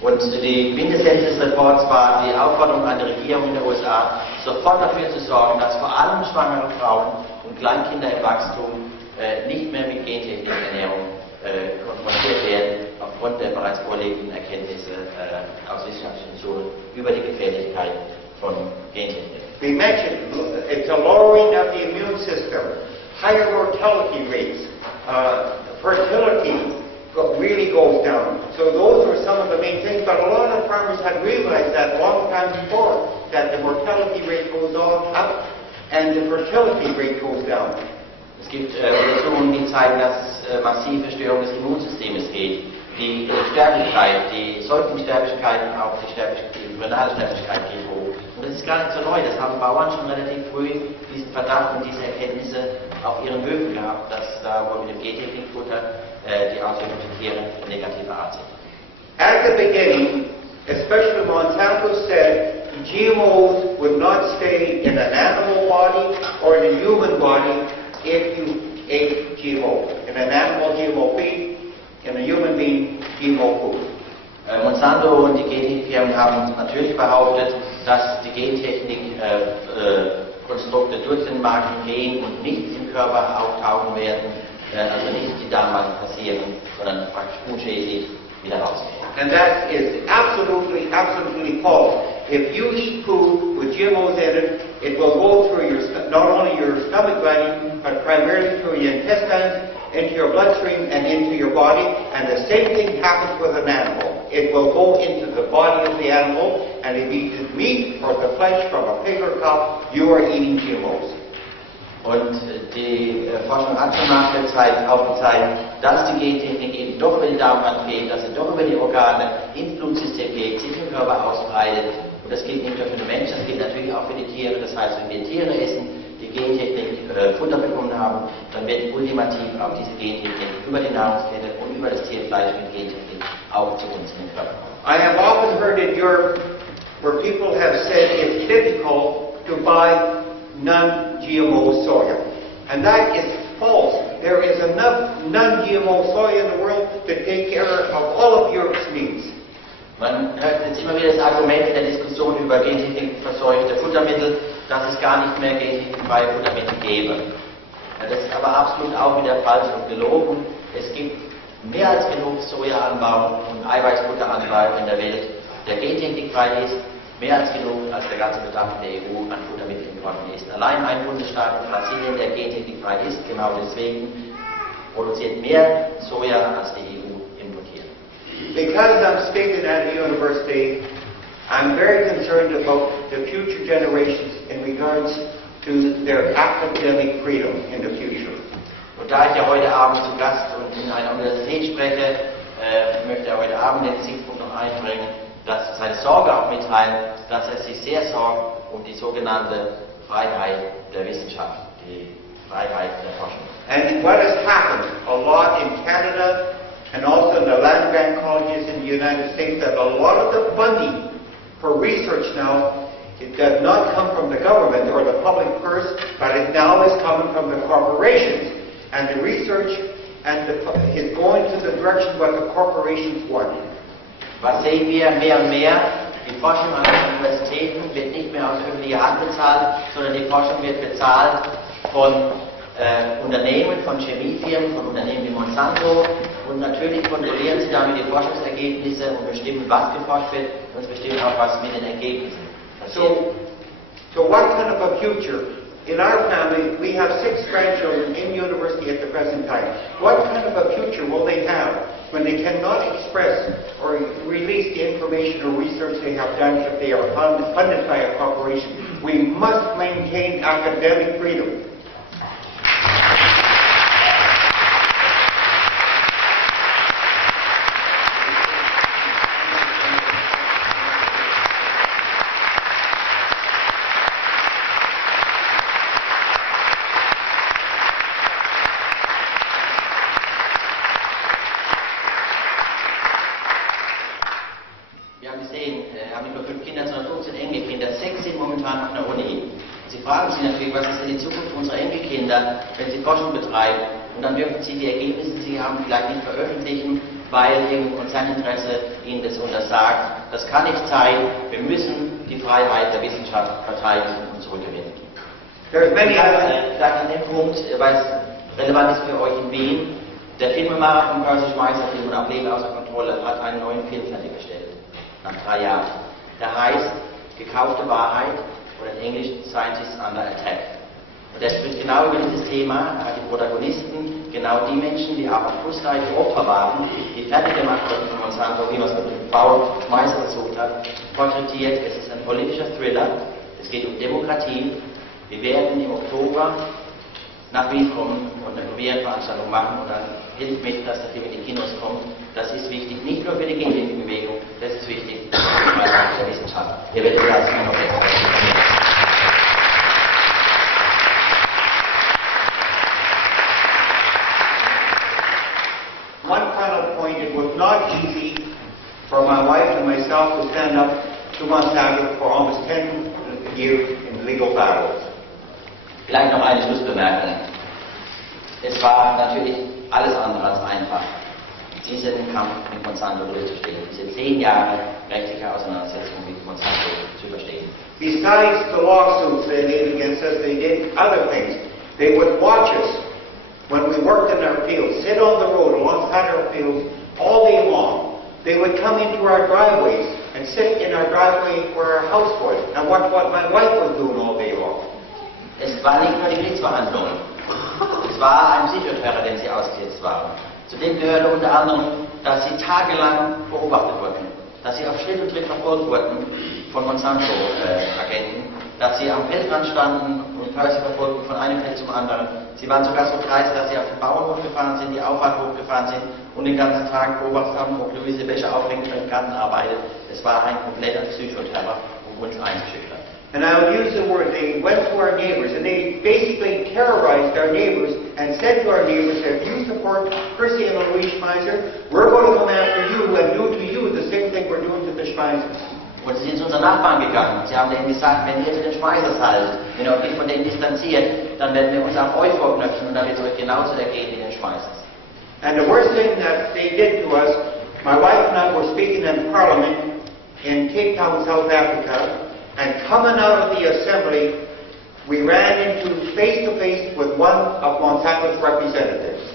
Und die Quintessenz des Reports war die Aufforderung an die Regierung der USA, sofort dafür zu sorgen, dass vor allem schwangere Frauen und Kleinkinder im Wachstum nicht mehr mit Gentechnik-Ernährung konfrontiert werden, aufgrund der bereits vorliegenden Erkenntnisse aus wissenschaftlichen Schulen über die Gefährlichkeit von Gentechnik. We mentioned it's a lowering of the immune system, higher mortality rates, fertility really goes down. So those were some of the main things, but a lot of farmers had realized that a long time before, that the mortality rate goes up and the fertility rate goes down. Es gibt Untersuchungen, die zeigen, dass es massive Störungen des Immunsystems geht. Die Sterblichkeit, die Säuglingssterblichkeit und auch die embryonale Sterblichkeit geht hoch. Und das ist gar nicht so neu, das haben Bauern schon relativ früh diesen Verdacht und diese Erkenntnisse auf ihren Höfen gehabt, dass da wohl mit dem Gentechnikfutter die Auswirkungen für Tiere negativer Art sind. At the beginning, especially Monsanto said GMOs would not stay in an animal body or in a human body if you ate GMO. In an animal, GMO feed, in a human being, GMO food. Monsanto und die Gentechnikfirmen haben natürlich behauptet, dass die Gentechnik-Konstrukte durch den Magen gehen und nicht im Körper auftauchen werden, also nicht die Darmmasse passieren, sondern praktisch unschädlich wieder rausgehen. And that is absolutely false. If you eat food with GMOs in it, it will go through not only your stomach lining, but primarily through your intestines, into your bloodstream, and into your body. And the same thing happens with an animal. It will go into the body of the animal, and if you eat meat or the flesh from a pig or cow, you are eating GMOs. Und die Forschung hat schon nach der Zeit aufgezeigt, dass die Gentechnik eben doch über die Darmwand geht, dass sie doch über die Organe ins Blutsystem geht, sich im Körper ausbreitet. Und das gilt nicht nur für den Menschen, das gilt natürlich auch für die Tiere. Das heißt, wenn wir Tiere essen, die Gentechnik Futter bekommen haben, dann wird ultimativ auch diese Gentechnik über die Nahrungskette und über das Tierfleisch mit Gentechnik auch zu uns in den Körper kommen. I have often heard in Europe where people have said it's difficult to buy non-GMO soya. And that is false. There is enough non-GMO soya in the world to take care of all of Europe's needs. Man hört jetzt immer wieder das Argument in der Diskussion über gentechnikverseuchte Futtermittel, dass es gar nicht mehr gentechnikfreie Futtermittel gäbe. Das ist aber absolut auch wieder falsch und gelogen. Es gibt mehr als genug Sojaanbau und Eiweißfutteranbau in der Welt, der gentechnikfrei ist, mehr als genug, als der ganze Bedarf in der EU an Futtermittelimporten ist. Allein ein Bundesstaat in Brasilien, der gentechnikfrei ist, genau deswegen produziert mehr Soja, als die EU importiert. Because I'm speaking at a university, I'm very concerned about the future generations in regards to their academic freedom in the future. Und da ich ja heute Abend zu Gast und in einer Universität spreche, möchte er heute Abend den Siegpunkt noch einbringen, dass seine Sorge auch mitteilen, dass er sich sehr sorgt um die sogenannte Freiheit der Wissenschaft, die Freiheit der Forschung. And what has happened a lot in Canada and also in the land-grant colleges in the United States, that a lot of the funding for research now, it does not come from the government or the public purse, but it now is coming from the corporations. And the research is going to the direction what the corporations want. Was sehen wir mehr und mehr? Die Forschung an den Universitäten wird nicht mehr aus öffentlicher Hand bezahlt, sondern die Forschung wird bezahlt von Unternehmen, von Chemiefirmen, von Unternehmen wie Monsanto, und natürlich kontrollieren sie damit die Forschungsergebnisse und bestimmen, was geforscht wird, und bestimmen auch, was mit den Ergebnissen passiert. So what kind of a future? In our family, we have 6 grandchildren in university at the present time. What kind of a future will they have when they cannot express or release the information or research they have done if they are funded by a corporation? We must maintain academic freedom. Wenn Sie Forschung betreiben und dann dürfen Sie die Ergebnisse, die Sie haben, vielleicht nicht veröffentlichen, weil irgendein Konzerninteresse Ihnen das untersagt. Das kann nicht sein. Wir müssen die Freiheit der Wissenschaft verteidigen und zurückgewinnen. Vielleicht an dem Punkt, weil es relevant ist für euch in Wien, der Filmemacher von Percy Schmeiser, Film und auch Leben außer Kontrolle, hat einen neuen Film fertiggestellt, nach 3 Jahren. Der heißt Gekaufte Wahrheit oder in Englisch Scientists Under Attack. Und er spricht genau über dieses Thema, er hat die Protagonisten, genau die Menschen, die aber frustreiche Opfer waren, die fertig gemacht wurden von Monsanto, wie man es mit dem Schmeiser versucht hat, porträtiert. Es ist ein politischer Thriller, es geht um Demokratie. Wir werden im Oktober nach Wien kommen und eine Premierenveranstaltung machen, und dann hilft mit, dass der Film in die Kinos kommt. Das ist wichtig, nicht nur für die Gentechnikbewegung, das ist wichtig für die Freiheit der Wissenschaft. Ihr werdet das noch extra. One final point, it was not easy for my wife and myself to stand up to Monsanto for almost 10 years in legal battles. Vielleicht noch eine Schlussbemerkung. Es war natürlich alles andere als einfach, diesen Kampf mit Monsanto durchzustehen, diese 10 Jahre rechtliche Auseinandersetzung mit Monsanto zu überstehen. Besides the lawsuits they made against us, they did other things. They would watch us when we worked in our fields, sit on the road alongside our fields all day long. They would come into our driveways and sit in our driveway where our house was and watch what my wife was doing all day long. Es war nicht nur die Kriegsverhandlungen, es war ein Psychoterror, den sie ausgesetzt waren. Zudem gehörte unter anderem, dass sie tagelang beobachtet wurden, dass sie auf Schritt und Tritt verfolgt wurden von Monsanto-Agenten, dass sie am Feldrand standen und Percy verfolgten von einem Feld zum anderen. Sie waren sogar so dreist, dass sie auf den Bauernhof gefahren sind, die Auffahrt hochgefahren sind und den ganzen Tag beobachtet haben, ob Luise Wäsche aufhängt und im Garten arbeitet. Es war ein kompletter Psychoterror, um uns einzuschüchtern. And I would use the word, they went to our neighbors and they basically terrorized our neighbors and said to our neighbors, if you support Percy and Louise Schmeiser, we're going to come after you and do to you the same thing we're doing to the Schmeisers. Und sie sind zu unseren Nachbarn gegangen. Sie haben denen gesagt, wenn ihr zu den Schmeisers haltet, wenn ihr euch nicht von denen distanziert, dann werden wir uns auf euch vorknöpfen und dann wird es euch genauso ergehen wie den Schmeisers. And the worst thing that they did to us, my wife and I were speaking in Parliament in Cape Town, South Africa, and coming out of the assembly, we ran into face-to-face with one of Monsanto's representatives.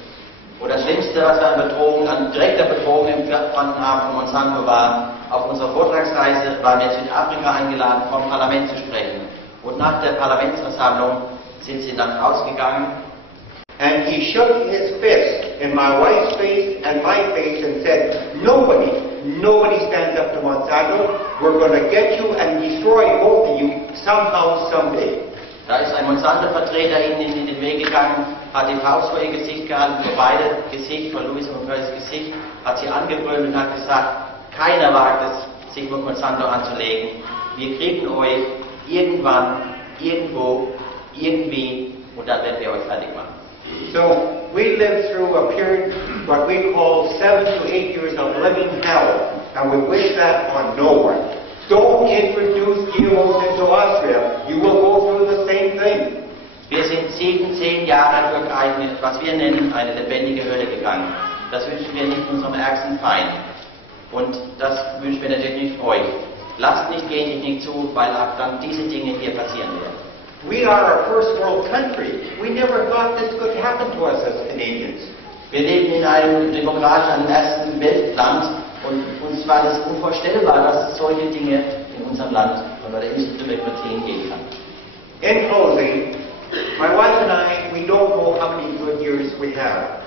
Und das Schlimmste, was wir an Bedrohung, an direkter Bedrohung empfunden haben von Monsanto war, auf unserer Vortragsreise waren wir in Südafrika eingeladen, vom Parlament zu sprechen. Und nach der Parlamentsversammlung sind sie dann rausgegangen. And he shook his fist in my wife's face and my face and said, nobody stands up to Monsanto. We're going to get you and destroy both of you somehow, someday. Da ist ein Monsanto-Vertreter ihnen in den Weg gegangen, hat die Faust vor ihr Gesicht gehalten, vor beide Gesicht, von Louis und Percys Gesicht, hat sie angebrüllt und hat gesagt, keiner wagt es, sich mit Monsanto anzulegen. Wir kriegen euch irgendwann, irgendwo, irgendwie und dann werden wir euch fertig machen. So we lived through a period, what we call 7 to 8 years of living hell, and we wish that on no one. Don't introduce GMOs into Austria. You will go through the same thing. Wir sind 10 Jahre durch eine, was wir nennen, eine lebendige Hölle gegangen. Das wünschen wir nicht unserem ärgsten Feind. Und das wünschen wir natürlich nicht euch. Lasst nicht Gentechnik zu, weil auch dann diese Dinge hier passieren werden. We are a first world country. We never thought this could happen to us as Canadians. Wir leben in einem demokratischen ersten Weltland und uns war das unvorstellbar, dass es solche Dinge in unserem Land und bei der Demokratie hingehen kann. In closing, my wife and I, we don't know how many good years we have,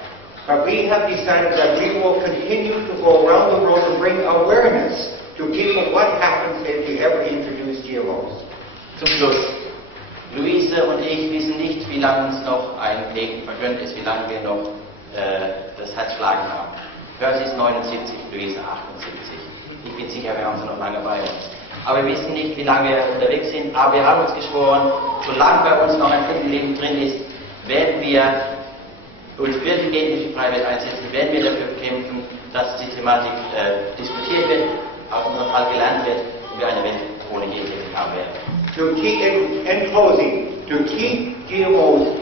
but we have decided that we will continue to go around the world and bring awareness to people what happens if you ever introduce GMOs. Zum Schluss. Luise und ich wissen nicht, wie lange uns noch ein Leben vergönnt ist, wie lange wir noch das Herz schlagen haben. Percy ist 79, Luise 78. Ich bin sicher, wir haben sie noch lange bei uns. Aber wir wissen nicht, wie lange wir unterwegs sind, aber wir haben uns geschworen, solange bei uns noch ein Leben drin ist, werden wir uns für die genetische Freiheit einsetzen, werden wir dafür kämpfen, dass die Thematik diskutiert wird, auf unserem Fall gelernt wird und wir eine Welt ohne Gentechnik haben werden. To keep, in closing, to keep GMOs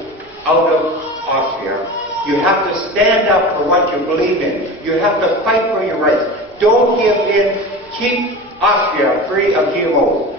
out of Austria, you have to stand up for what you believe in. You have to fight for your rights. Don't give in. Keep Austria free of GMOs.